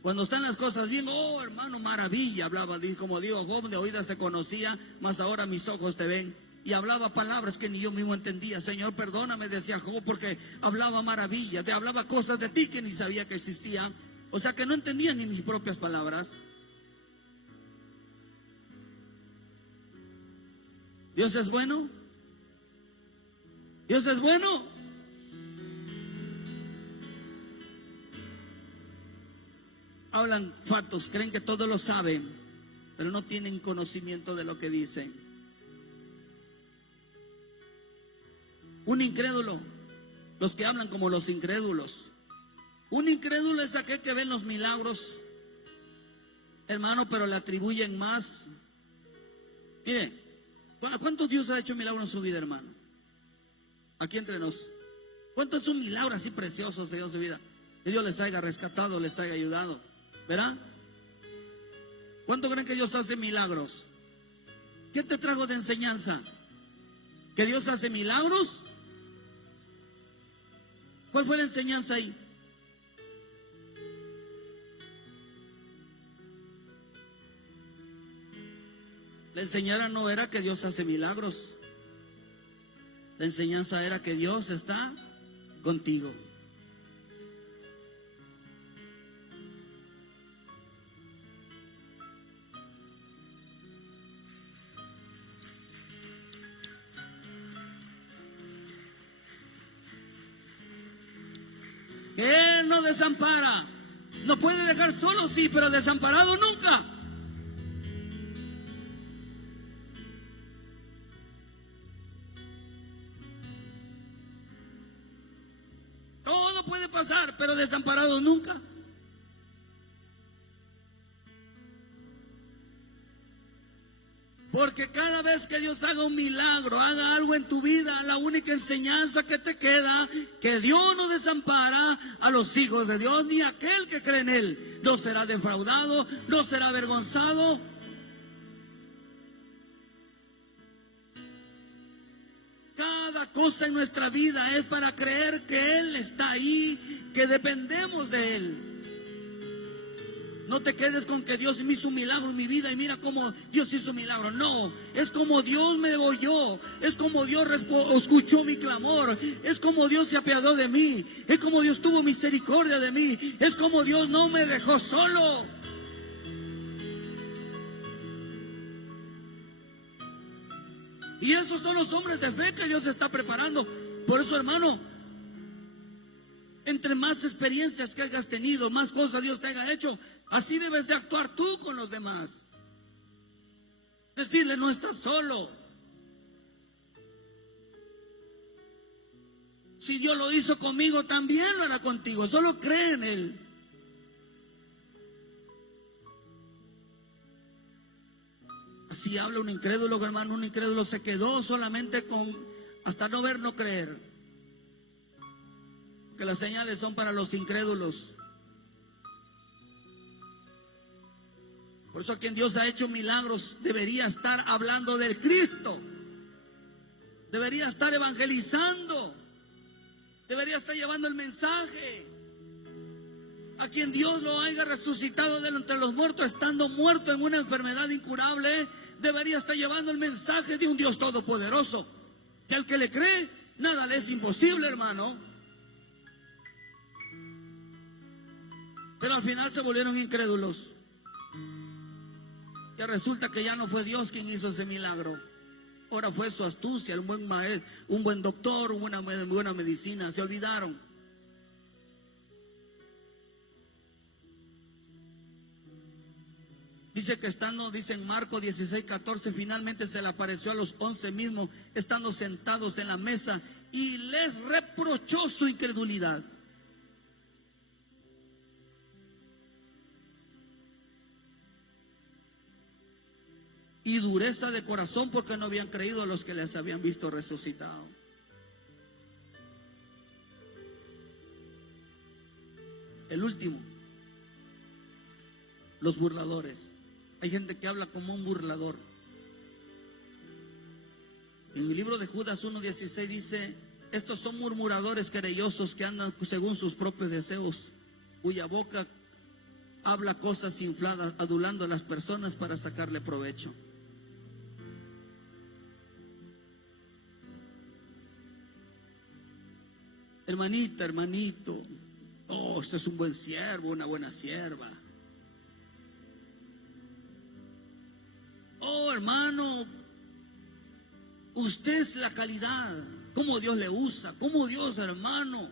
Cuando están las cosas bien, oh hermano, maravilla, hablaba, como digo, Job, de oídas te conocía, mas ahora mis ojos te ven. Y hablaba palabras que ni yo mismo entendía. Señor, perdóname, decía Job, porque hablaba maravilla, te hablaba cosas de ti que ni sabía que existían. O sea que no entendía ni mis propias palabras. ¿Dios es bueno? ¿Dios es bueno? Hablan factos, creen que todo lo saben, pero no tienen conocimiento de lo que dicen. Un incrédulo, los que hablan como los incrédulos. Un incrédulo es aquel que ve los milagros, hermano, pero le atribuyen más. Mire, ¿cuántos Dios ha hecho milagros en su vida, hermano? Aquí entre nos. ¿Cuántos son milagros así preciosos de Dios en su vida? Que Dios les haya rescatado, les haya ayudado, ¿verdad? ¿Cuánto creen que Dios hace milagros? ¿Qué te trajo de enseñanza? ¿Que Dios hace milagros? ¿Cuál fue la enseñanza ahí? La enseñanza no era que Dios hace milagros. La enseñanza era que Dios está contigo. Que Él no desampara. No puede dejar solo, sí, pero desamparado nunca. Todo puede pasar, pero desamparado nunca. Porque cada vez que Dios haga un milagro, haga algo en tu vida, la única enseñanza que te queda, que Dios no desampara a los hijos de Dios, ni aquel que cree en Él. No será defraudado, no será avergonzado. Cada cosa en nuestra vida es para creer que Él está ahí, que dependemos de Él. No te quedes con que Dios me hizo un milagro en mi vida y mira cómo Dios hizo un milagro. No, es como Dios me oyó, es como Dios escuchó mi clamor, es como Dios se apiadó de mí, es como Dios tuvo misericordia de mí, es como Dios no me dejó solo. Y esos son los hombres de fe que Dios está preparando. Por eso, hermano, entre más experiencias que hayas tenido, más cosas Dios te haya hecho, así debes de actuar tú con los demás. Decirle, no estás solo. Si Dios lo hizo conmigo, también lo hará contigo. Solo cree en Él. Así habla un incrédulo, hermano. Un incrédulo se quedó solamente con hasta no ver, no creer. Que las señales son para los incrédulos. Por eso quien Dios ha hecho milagros debería estar hablando del Cristo. Debería estar evangelizando. Debería estar llevando el mensaje. A quien Dios lo haya resucitado de entre los muertos, estando muerto en una enfermedad incurable, debería estar llevando el mensaje de un Dios todopoderoso. Que al que le cree, nada le es imposible, hermano. Pero al final se volvieron incrédulos. Que resulta que ya no fue Dios quien hizo ese milagro. Ahora fue su astucia, un buen maestro, un buen doctor, una buena medicina. Se olvidaron. Dice que dice en Marcos 16:14, finalmente se le apareció a los 11 mismos, estando sentados en la mesa, y les reprochó su incredulidad. Y dureza de corazón, porque no habían creído a los que les habían visto resucitado. El último, los burladores. Hay gente que habla como un burlador. En el libro de Judas 1:16 dice: estos son murmuradores querellosos que andan según sus propios deseos, cuya boca habla cosas infladas, adulando a las personas para sacarle provecho. Hermanita, hermanito, oh, usted es un buen siervo, una buena sierva. Oh, hermano, usted es la calidad. Cómo Dios le usa, cómo Dios, hermano.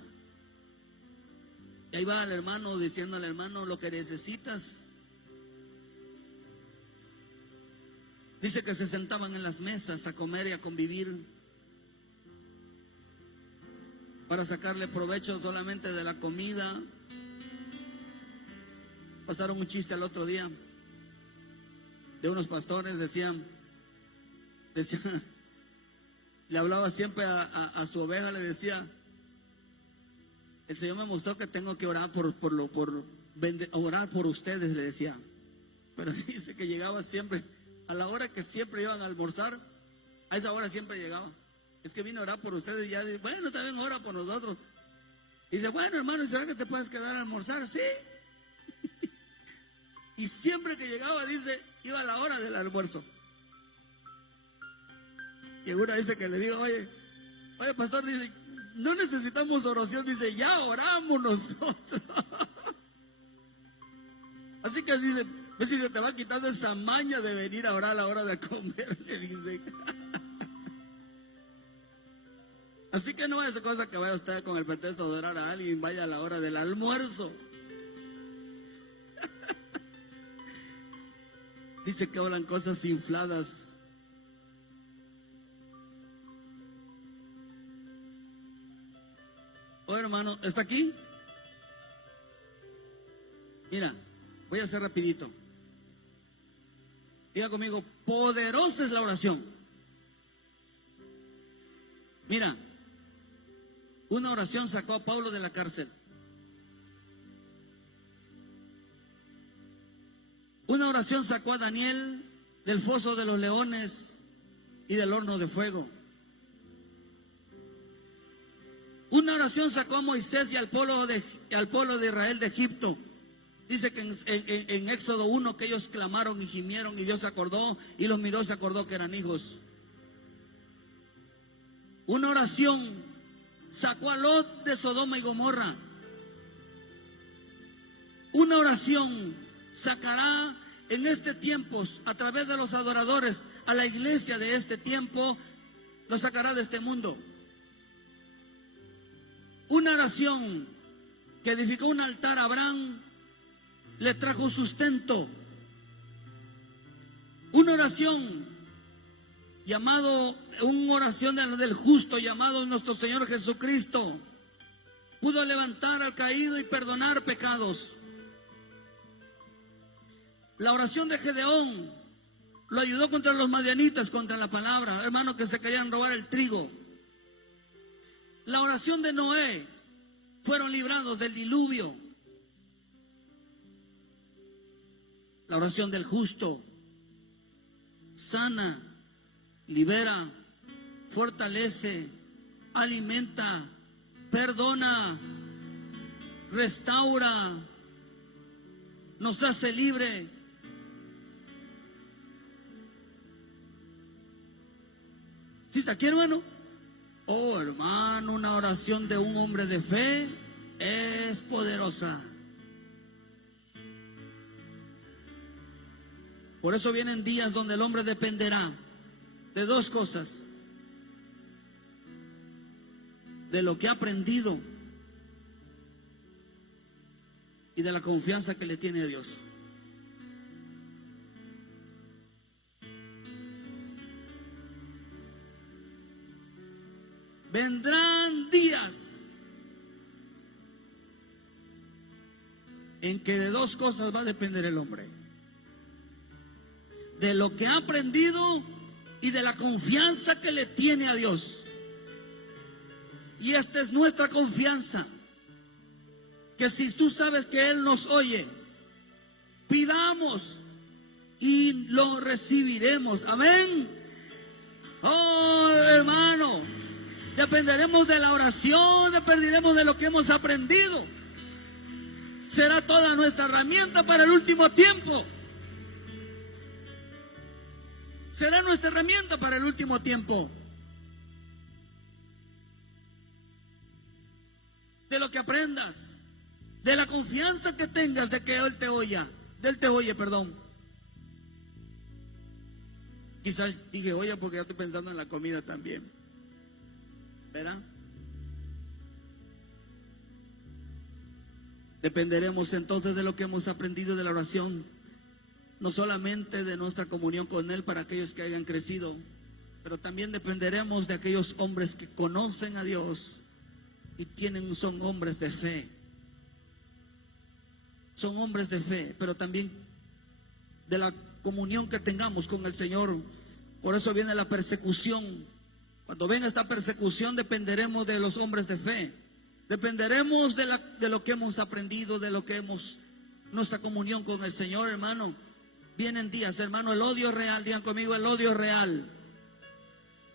Y ahí va el hermano diciendo al hermano lo que necesitas. Dice que se sentaban en las mesas a comer y a convivir para sacarle provecho solamente de la comida. pasaron un chiste el otro día de unos pastores, decían, le hablaba siempre a su oveja, le decía, el Señor me mostró que tengo que orar orar por ustedes, le decía. Pero dice que llegaba siempre, a la hora que siempre iban a almorzar, a esa hora siempre llegaba. Es que vine a orar por ustedes y ya dice, bueno, también ora por nosotros. Y dice, bueno, hermano, ¿será que te puedes quedar a almorzar? Sí. Y siempre que llegaba, dice, iba a la hora del almuerzo. Y una dice que le digo, oye, pastor, dice, no necesitamos oración, dice, ya oramos nosotros. Así que dice, pues si se te va quitando esa maña de venir a orar a la hora de comer, le dice. Así que no es cosa que vaya usted con el pretexto de orar a alguien, vaya a la hora del almuerzo. Dice que hablan cosas infladas. Oye, hermano, ¿está aquí? Mira, voy a hacer rapidito. Diga conmigo, poderosa es la oración. Mira, una oración sacó a Pablo de la cárcel. Una oración sacó a Daniel del foso de los leones y del horno de fuego. Una oración sacó a Moisés y al pueblo de Israel de Egipto. Dice que en Éxodo 1 que ellos clamaron y gimieron y Dios se acordó y los miró y se acordó que eran hijos. Una oración sacó a Lot de Sodoma y Gomorra. Una oración sacará en este tiempo, a través de los adoradores, a la iglesia de este tiempo, lo sacará de este mundo. Una oración que edificó un altar a Abraham le trajo sustento. Una oración una oración del justo llamado nuestro Señor Jesucristo pudo levantar al caído y perdonar pecados. La oración de Gedeón lo ayudó contra los madianitas, contra la palabra, hermanos que se querían robar el trigo. La oración de Noé, fueron librados del diluvio. La oración del justo sana, libera, fortalece, alimenta, perdona, restaura, nos hace libre. ¿Sí está aquí, hermano? Oh, hermano, una oración de un hombre de fe es poderosa. Por eso vienen días donde el hombre dependerá de dos cosas: de lo que ha aprendido y de la confianza que le tiene a Dios. Vendrán días en que de dos cosas va a depender el hombre: de lo que ha aprendido y de la confianza que le tiene a Dios. Y esta es nuestra confianza, que si tú sabes que Él nos oye, pidamos y lo recibiremos. Amén. Oh, hermano, dependeremos de la oración, dependeremos de lo que hemos aprendido. Será toda nuestra herramienta para el último tiempo. Será nuestra herramienta para el último tiempo. De lo que aprendas, de la confianza que tengas de que Él te oye, perdón. Quizás dije oye porque ya estoy pensando en la comida también. ¿Verá? Dependeremos entonces de lo que hemos aprendido de la oración, no solamente de nuestra comunión con Él para aquellos que hayan crecido, pero también dependeremos de aquellos hombres que conocen a Dios y son hombres de fe. son hombres de fe, pero también de la comunión que tengamos con el Señor. Por eso viene la persecución. Cuando venga esta persecución, dependeremos de los hombres de fe. Dependeremos de lo que hemos aprendido, de lo que hemos, nuestra comunión con el Señor, hermano. Vienen días, hermano, el odio es real. Digan conmigo, el odio es real.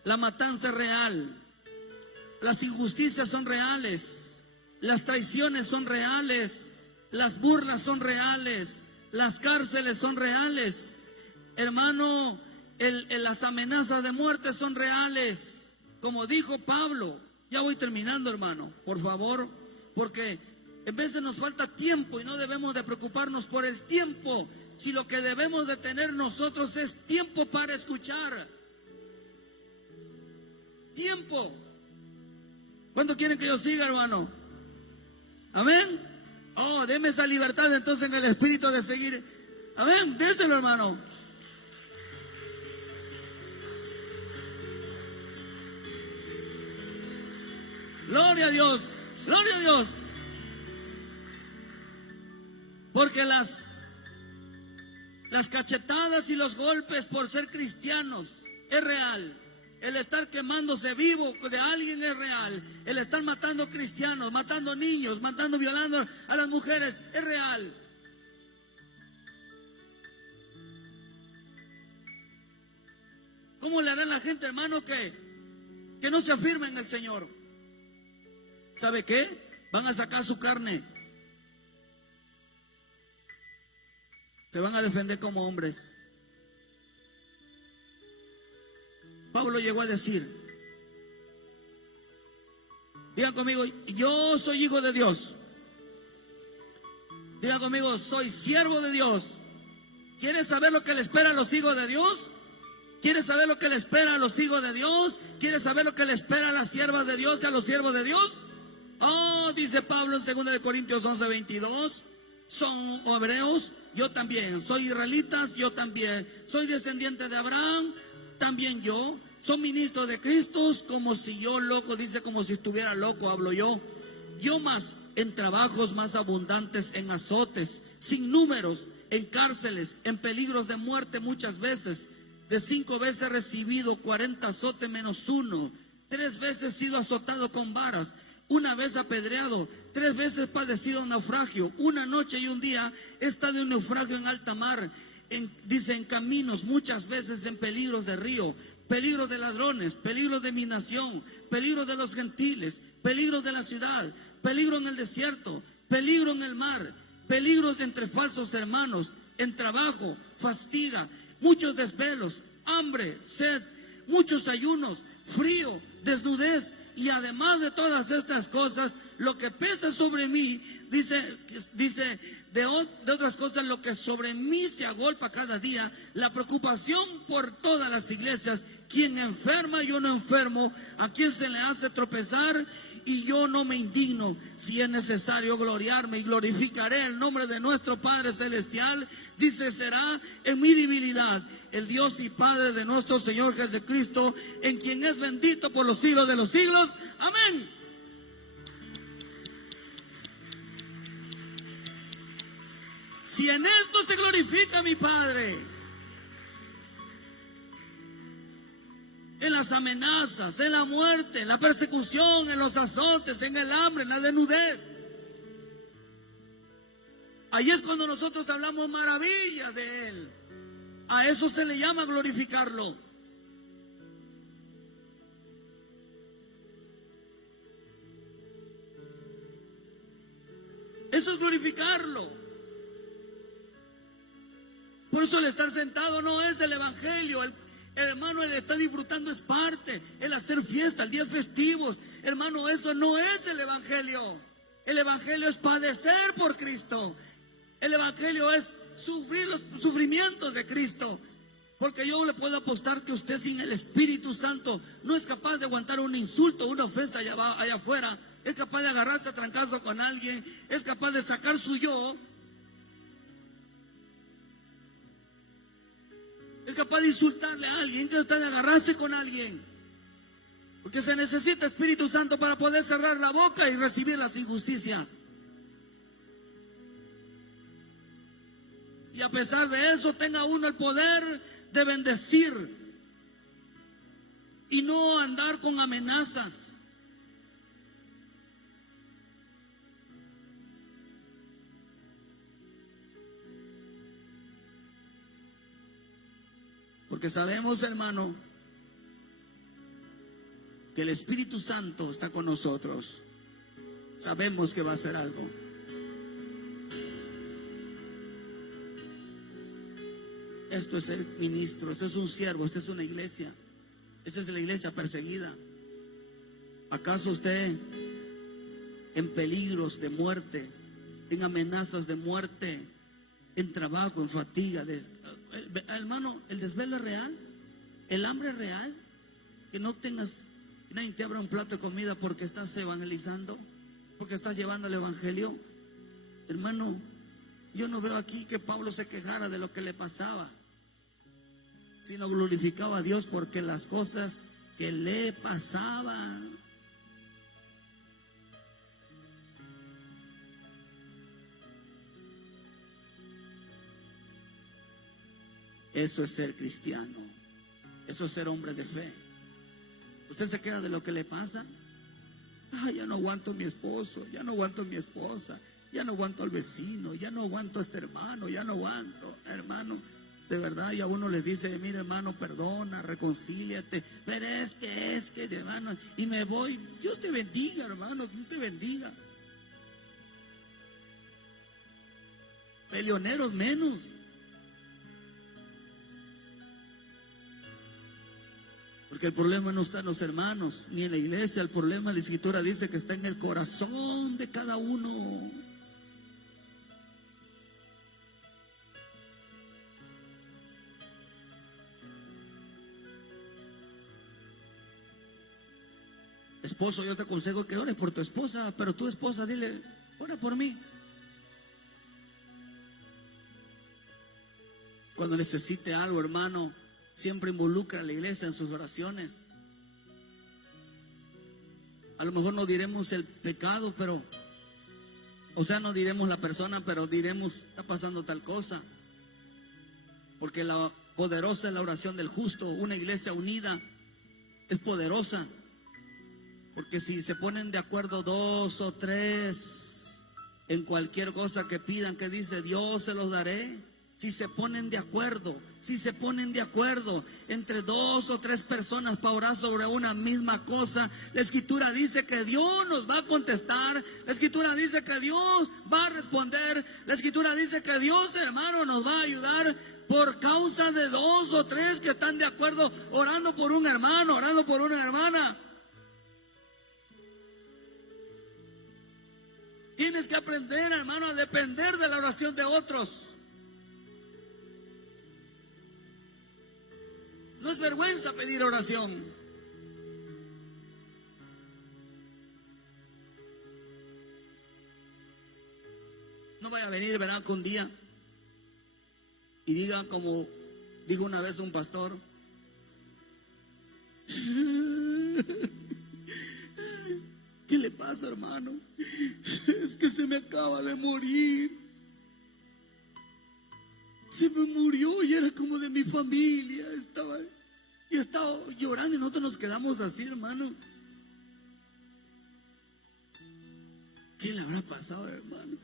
La matanza es real. Las injusticias son reales. Las traiciones son reales. Las burlas son reales. Las cárceles son reales. Hermano, las amenazas de muerte son reales. Como dijo Pablo, ya voy terminando, hermano, por favor, porque en veces nos falta tiempo y no debemos de preocuparnos por el tiempo, si lo que debemos de tener nosotros es tiempo para escuchar. Tiempo. ¿Cuánto quieren que yo siga, hermano? Amén. Oh, deme esa libertad entonces en el espíritu de seguir. Amén, déselo, hermano. Gloria a Dios, gloria a Dios. Porque las cachetadas y los golpes por ser cristianos es real. El estar quemándose vivo de alguien es real. El estar matando cristianos, matando niños, matando, violando a las mujeres es real. ¿Cómo le hará a la gente, hermano, que no se afirma en el Señor? ¿Sabe qué? Van a sacar su carne. Se van a defender como hombres. Pablo llegó a decir, digan conmigo, yo soy hijo de Dios. Digan conmigo, soy siervo de Dios. ¿Quieres saber lo que le espera a los hijos de Dios? ¿Quieres saber lo que le espera a los hijos de Dios? ¿Quieres saber lo que le espera a las siervas de Dios y a los siervos de Dios? Oh, dice Pablo en 2 de Corintios 11:22, son hebreos, yo también, soy israelitas, yo también, soy descendiente de Abraham, también yo, son ministros de Cristo, como si yo loco, dice como si estuviera loco, hablo yo más en trabajos más abundantes, en azotes, sin números, en cárceles, en peligros de muerte muchas veces, de 5 veces he recibido 40 azotes menos 1, 3 veces he sido azotado con varas, 1 vez apedreado, 3 veces padecido naufragio, 1 noche y 1 día he estado en naufragio en alta mar, dice en caminos, muchas veces en peligros de río, peligros de ladrones, peligros de mi nación, peligros de los gentiles, peligros de la ciudad, peligro en el desierto, peligro en el mar, peligros entre falsos hermanos, en trabajo, fatiga, muchos desvelos, hambre, sed, muchos ayunos, frío, desnudez. Y además de todas estas cosas, lo que pesa sobre mí, dice de otras cosas, lo que sobre mí se agolpa cada día, la preocupación por todas las iglesias, quien enferma, yo no enfermo, a quien se le hace tropezar, y yo no me indigno, si es necesario gloriarme, y glorificaré el nombre de nuestro Padre Celestial, dice, será en mi debilidad el Dios y Padre de nuestro Señor Jesucristo, en quien es bendito por los siglos de los siglos. Amén. Si en esto se glorifica mi Padre, en las amenazas, en la muerte, en la persecución, en los azotes, en el hambre, en la desnudez, ahí es cuando nosotros hablamos maravillas de Él. A eso se le llama glorificarlo. Eso es glorificarlo. Por eso el estar sentado no es el evangelio. El hermano, el estar disfrutando es parte. El hacer fiesta, el día festivos, hermano, eso no es el evangelio. El evangelio es padecer por Cristo. El evangelio es sufrir los sufrimientos de Cristo. Porque yo le puedo apostar que usted sin el Espíritu Santo no es capaz de aguantar un insulto, una ofensa allá afuera. Es capaz de agarrarse a trancazo con alguien. Es capaz de sacar su yo. Es capaz de insultarle a alguien, que está de agarrarse con alguien. Porque se necesita Espíritu Santo para poder cerrar la boca y recibir las injusticias. a pesar de eso tenga uno el poder de bendecir y no andar con amenazas. Porque sabemos, hermano, que el Espíritu Santo está con nosotros. Sabemos que va a hacer algo. Esto es ser ministro, esto es un siervo, esta es una iglesia. Esta es la iglesia perseguida. ¿Acaso usted en peligros de muerte, en amenazas de muerte, en trabajo, en fatiga? Hermano, el desvelo es real, el hambre es real. Que no tengas, nadie te abra un plato de comida porque estás evangelizando, porque estás llevando el evangelio. Hermano, yo no veo aquí que Pablo se quejara de lo que le pasaba, sino glorificaba a Dios porque las cosas que le pasaban. Eso es ser cristiano, eso es ser hombre de fe. Usted se queda de lo que le pasa. Ya no aguanto a mi esposo, ya no aguanto a mi esposa, ya no aguanto al vecino, ya no aguanto a este hermano, ya no aguanto, hermano. De verdad, y a uno le dice, mira hermano, perdona, reconcíliate, pero es que, hermano, y me voy. Dios te bendiga, hermano, Dios te bendiga. Peleoneros menos. Porque el problema no está en los hermanos, ni en la iglesia. El problema, la Escritura dice que está en el corazón de cada uno. Esposo, yo te aconsejo que ores por tu esposa, pero tu esposa, dile, ora por mí. Cuando necesite algo, hermano, siempre involucra a la iglesia en sus oraciones. A lo mejor no diremos el pecado, pero, no diremos la persona, pero diremos, está pasando tal cosa. Porque la poderosa es la oración del justo. Una iglesia unida es poderosa. Porque si se ponen de acuerdo 2 o 3 en cualquier cosa que pidan, que dice, Dios se los daré. Si se ponen de acuerdo entre 2 o 3 personas para orar sobre una misma cosa, la Escritura dice que Dios nos va a contestar. La Escritura dice que Dios va a responder. La Escritura dice que Dios, hermano, nos va a ayudar por causa de 2 o 3 que están de acuerdo orando por un hermano, orando por una hermana. Tienes que aprender, hermano, a depender de la oración de otros. No es vergüenza pedir oración. No vaya a venir, verán, que un día y diga como dijo una vez un pastor, ¿qué le pasa, hermano? Es que se me acaba de morir. Se me murió y era como de mi familia. Estaba llorando y nosotros nos quedamos así, hermano. ¿Qué le habrá pasado, hermano?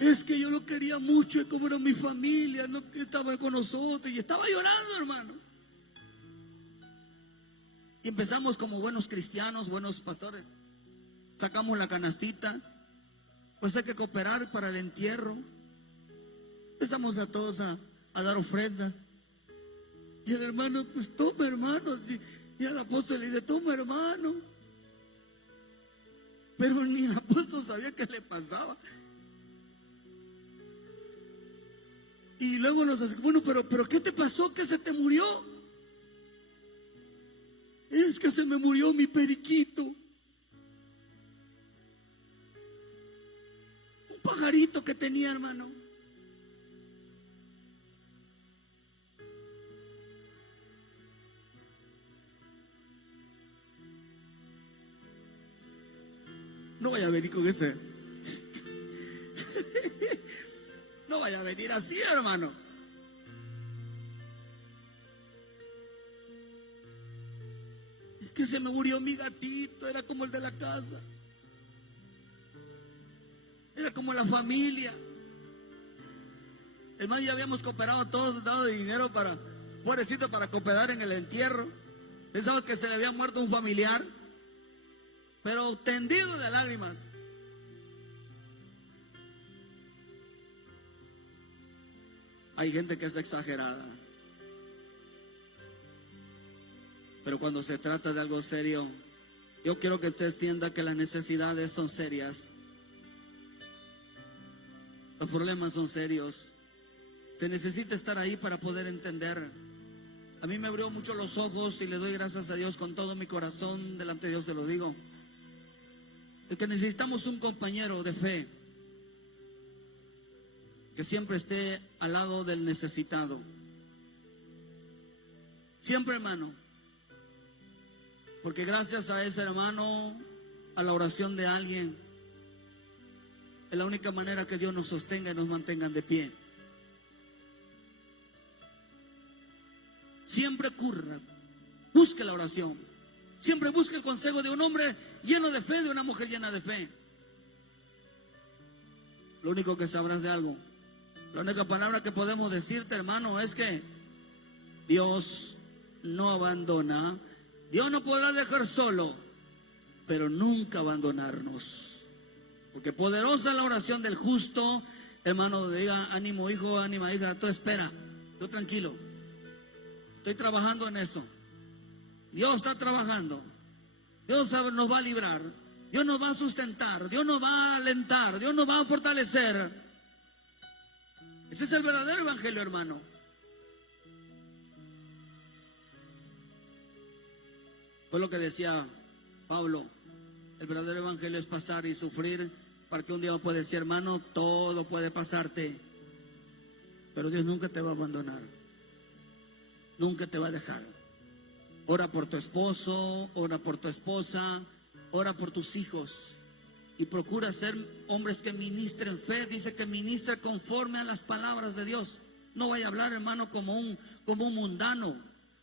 Es que yo lo quería mucho y como era mi familia, no estaba con nosotros y estaba llorando, hermano. Y empezamos como buenos cristianos, buenos pastores. Sacamos la canastita, pues hay que cooperar para el entierro. Empezamos a todos a dar ofrenda. Y el hermano, pues toma, hermano. Y el apóstol le dice, toma, hermano. Pero ni el apóstol sabía qué le pasaba. Y luego nos hace, bueno, pero ¿qué te pasó? ¿Qué se te murió? Es que se me murió mi periquito. Un pajarito que tenía, hermano. No vaya a venir con ese. No vaya a venir así, hermano. Es que se me murió mi gatito, era como el de la casa. Era como la familia. Hermano, ya habíamos cooperado todos, dado dinero para, pobrecito, para cooperar en el entierro. Pensaba que se le había muerto un familiar, pero tendido de lágrimas. Hay gente que es exagerada, pero cuando se trata de algo serio, yo quiero que usted entienda que las necesidades son serias. Los problemas son serios. Se necesita estar ahí para poder entender. A mí me abrió mucho los ojos y le doy gracias a Dios con todo mi corazón. Delante de Dios se lo digo. De que necesitamos un compañero de fe que siempre esté al lado del necesitado. Siempre, hermano. Porque gracias a ese hermano, a la oración de alguien, es la única manera que Dios nos sostenga y nos mantenga de pie. Siempre ocurra, busque la oración. Siempre busque el consejo de un hombre lleno de fe, de una mujer llena de fe. Lo único que sabrás de algo, la única palabra que podemos decirte, hermano, es que Dios no abandona. Dios no podrá dejar solo, pero nunca abandonarnos. Porque poderosa es la oración del justo. Hermano, diga, ánimo hijo, ánima hija, tú espera, tú tranquilo. Estoy trabajando en eso. Dios está trabajando. Dios nos va a librar. Dios nos va a sustentar. Dios nos va a alentar. Dios nos va a fortalecer. Ese es el verdadero evangelio, hermano. Fue lo que decía Pablo. El verdadero evangelio es pasar y sufrir para que un día pueda decir, hermano, todo puede pasarte, pero Dios nunca te va a abandonar. Nunca te va a dejar. Ora por tu esposo, ora por tu esposa, ora por tus hijos. Y procura ser hombres que ministren fe. Dice que ministre conforme a las palabras de Dios. No vaya a hablar, hermano, como un mundano.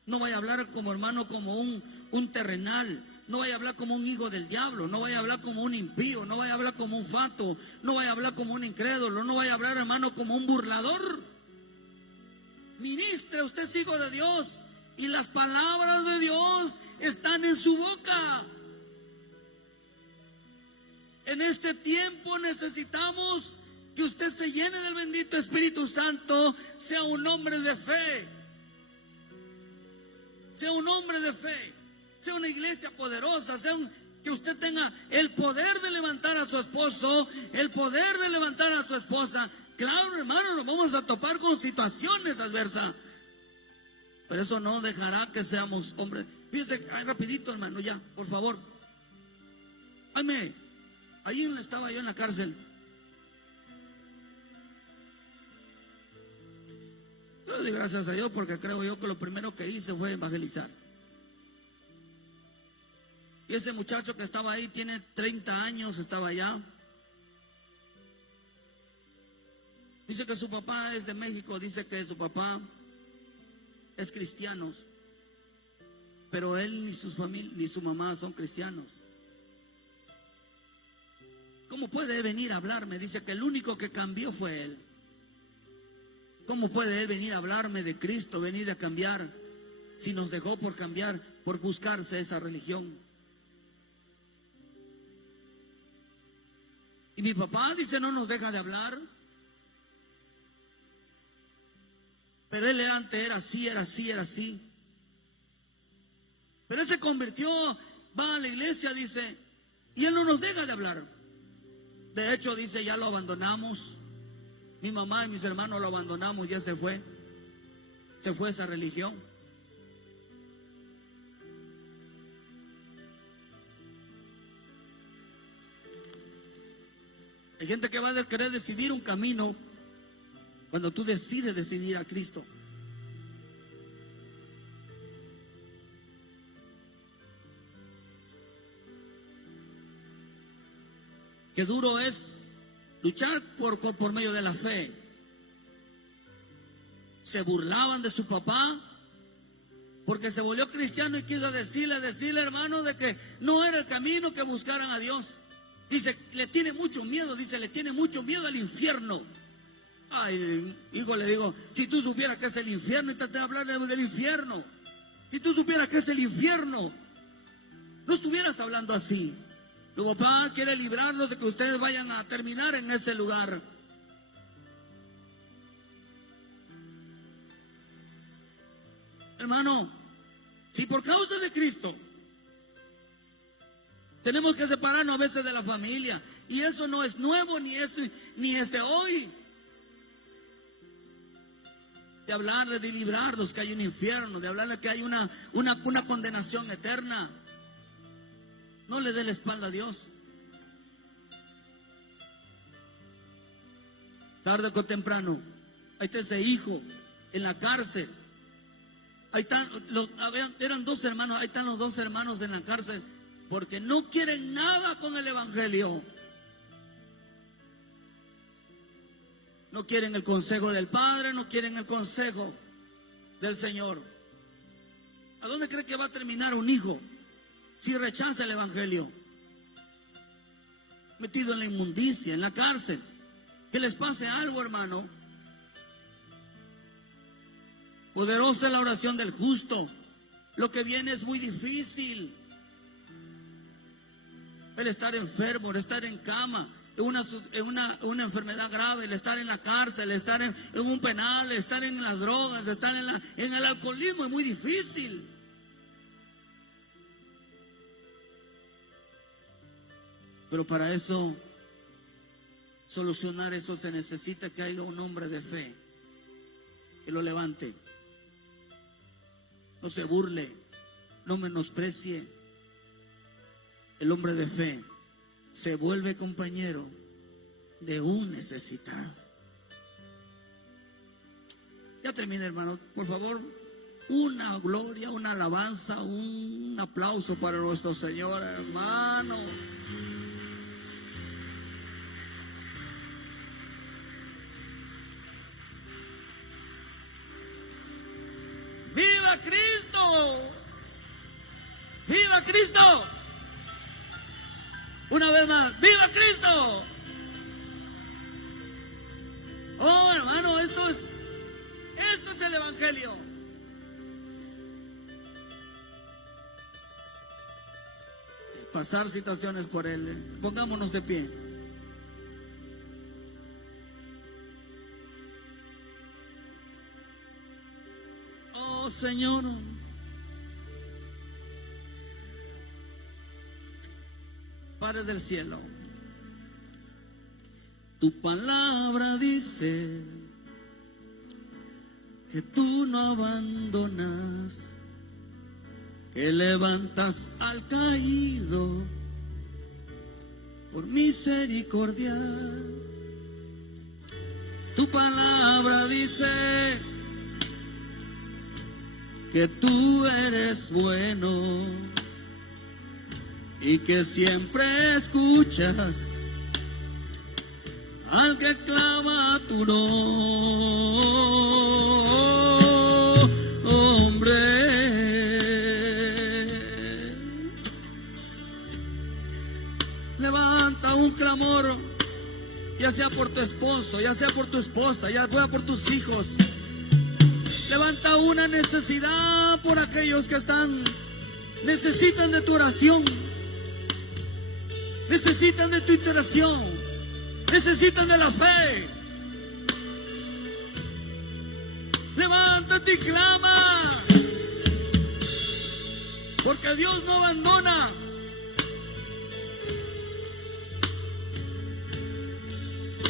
No vaya a hablar como hermano, como un terrenal. No vaya a hablar como un hijo del diablo. No vaya a hablar como un impío. No vaya a hablar como un fato. No vaya a hablar como un incrédulo. No vaya a hablar, hermano, como un burlador. Ministre, usted es hijo de Dios y las palabras de Dios están en su boca. En este tiempo necesitamos que usted se llene del bendito Espíritu Santo, sea un hombre de fe, sea un hombre de fe, sea una iglesia poderosa, que usted tenga el poder de levantar a su esposo, el poder de levantar a su esposa. Claro, hermano, nos vamos a topar con situaciones adversas, pero eso no dejará que seamos hombres. Fíjese, rapidito, hermano, ya, por favor. Ahí estaba yo en la cárcel. Yo le doy gracias a Dios porque creo yo que lo primero que hice fue evangelizar. Y ese muchacho que estaba ahí tiene 30 años, estaba allá. Dice que su papá es de México, dice que su papá es cristiano, pero él ni su familia ni su mamá son cristianos. ¿Cómo puede él venir a hablarme? Dice que el único que cambió fue él. ¿Cómo puede él venir a hablarme de Cristo, venir a cambiar, si nos dejó por cambiar, por buscarse esa religión? Y mi papá dice, no nos deja de hablar. Pero él antes era así, era así, era así. Pero él se convirtió, va a la iglesia, dice, y él no nos deja de hablar. De hecho, dice, ya lo abandonamos. Mi mamá y mis hermanos lo abandonamos, ya se fue. Se fue esa religión. Hay gente que va a querer decidir un camino cuando tú decides decidir a Cristo. Qué duro es luchar por medio de la fe. se burlaban de su papá, porque se volvió cristiano y quiso decirle, hermano, de que no era el camino que buscaran a Dios. Dice, le tiene mucho miedo, le tiene mucho miedo al infierno. Ay, hijo, le digo, si tú supieras qué es el infierno, intenté hablarle del infierno. Si tú supieras qué es el infierno, no estuvieras hablando así. Tu papá quiere librarlos de que ustedes vayan a terminar en ese lugar. Hermano, si por causa de Cristo tenemos que separarnos a veces de la familia, y eso no es nuevo ni es de hoy, de hablarles de librarlos que hay un infierno, de hablarles que hay una condenación eterna, no le dé la espalda a Dios. Tarde o temprano, ahí está ese hijo en la cárcel. Ahí están, eran 2 hermanos, ahí están los 2 hermanos en la cárcel porque no quieren nada con el evangelio. No quieren el consejo del Padre, no quieren el consejo del Señor. ¿A dónde cree que va a terminar un hijo si rechaza el evangelio? Metido en la inmundicia, en la cárcel. Que les pase algo, hermano. Poderosa es la oración del justo. Lo que viene es muy difícil. El estar enfermo, el estar en cama, una enfermedad grave, el estar en la cárcel, el estar en un penal, el estar en las drogas, el estar en el alcoholismo es muy difícil. Pero para eso, solucionar eso, se necesita que haya un hombre de fe que lo levante. No se burle, no menosprecie. El hombre de fe se vuelve compañero de un necesitado. Ya terminé, hermano. Por favor, una gloria, una alabanza, un aplauso para nuestro Señor, hermano. ¡Viva Cristo! ¡Viva Cristo! Una vez más, ¡viva Cristo! Oh, hermano, esto es el evangelio. Pasar situaciones por él. Pongámonos de pie. Oh, Señor. Padre del cielo, tu palabra dice que tú no abandonas, que levantas al caído por misericordia. Tu palabra dice que tú eres bueno y que siempre escuchas al que clama tu nombre. Levanta un clamor, ya sea por tu esposo, ya sea por tu esposa, ya sea por tus hijos. Levanta una necesidad por aquellos que necesitan de tu oración. Necesitan de tu interacción, necesitan de la fe. Levántate y clama, porque Dios no abandona.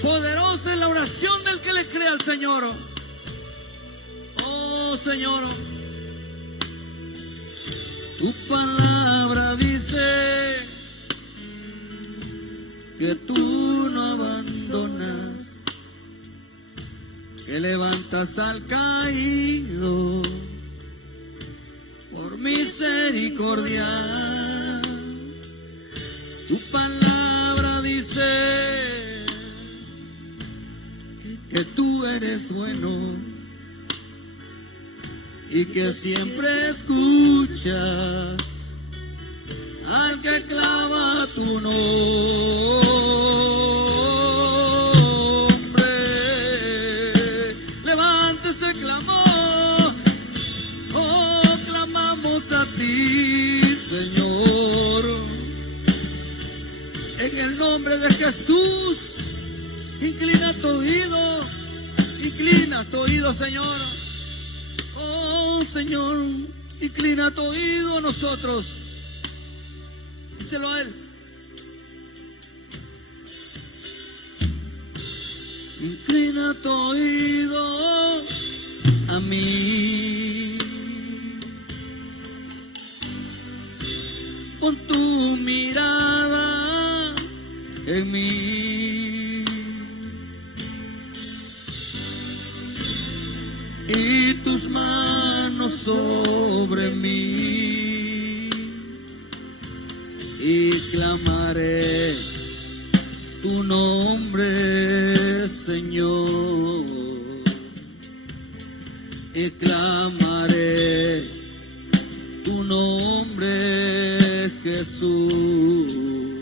Poderosa es la oración del que le cree al Señor. Oh, Señor, tu palabra dice que tú no abandonas, que levantas al caído por misericordia. Tu palabra dice que tú eres bueno y que siempre escuchas al que clama tu nombre. Levanta ese clamor, oh, clamamos a ti, Señor. En el nombre de Jesús, inclina tu oído, Señor. Oh, Señor, inclina tu oído a nosotros. Díselo a Él. Inclina tu oído a mí. Pon tu mirada en mí y tus manos sobre mí, y clamaré tu nombre, Señor, y clamaré tu nombre, Jesús.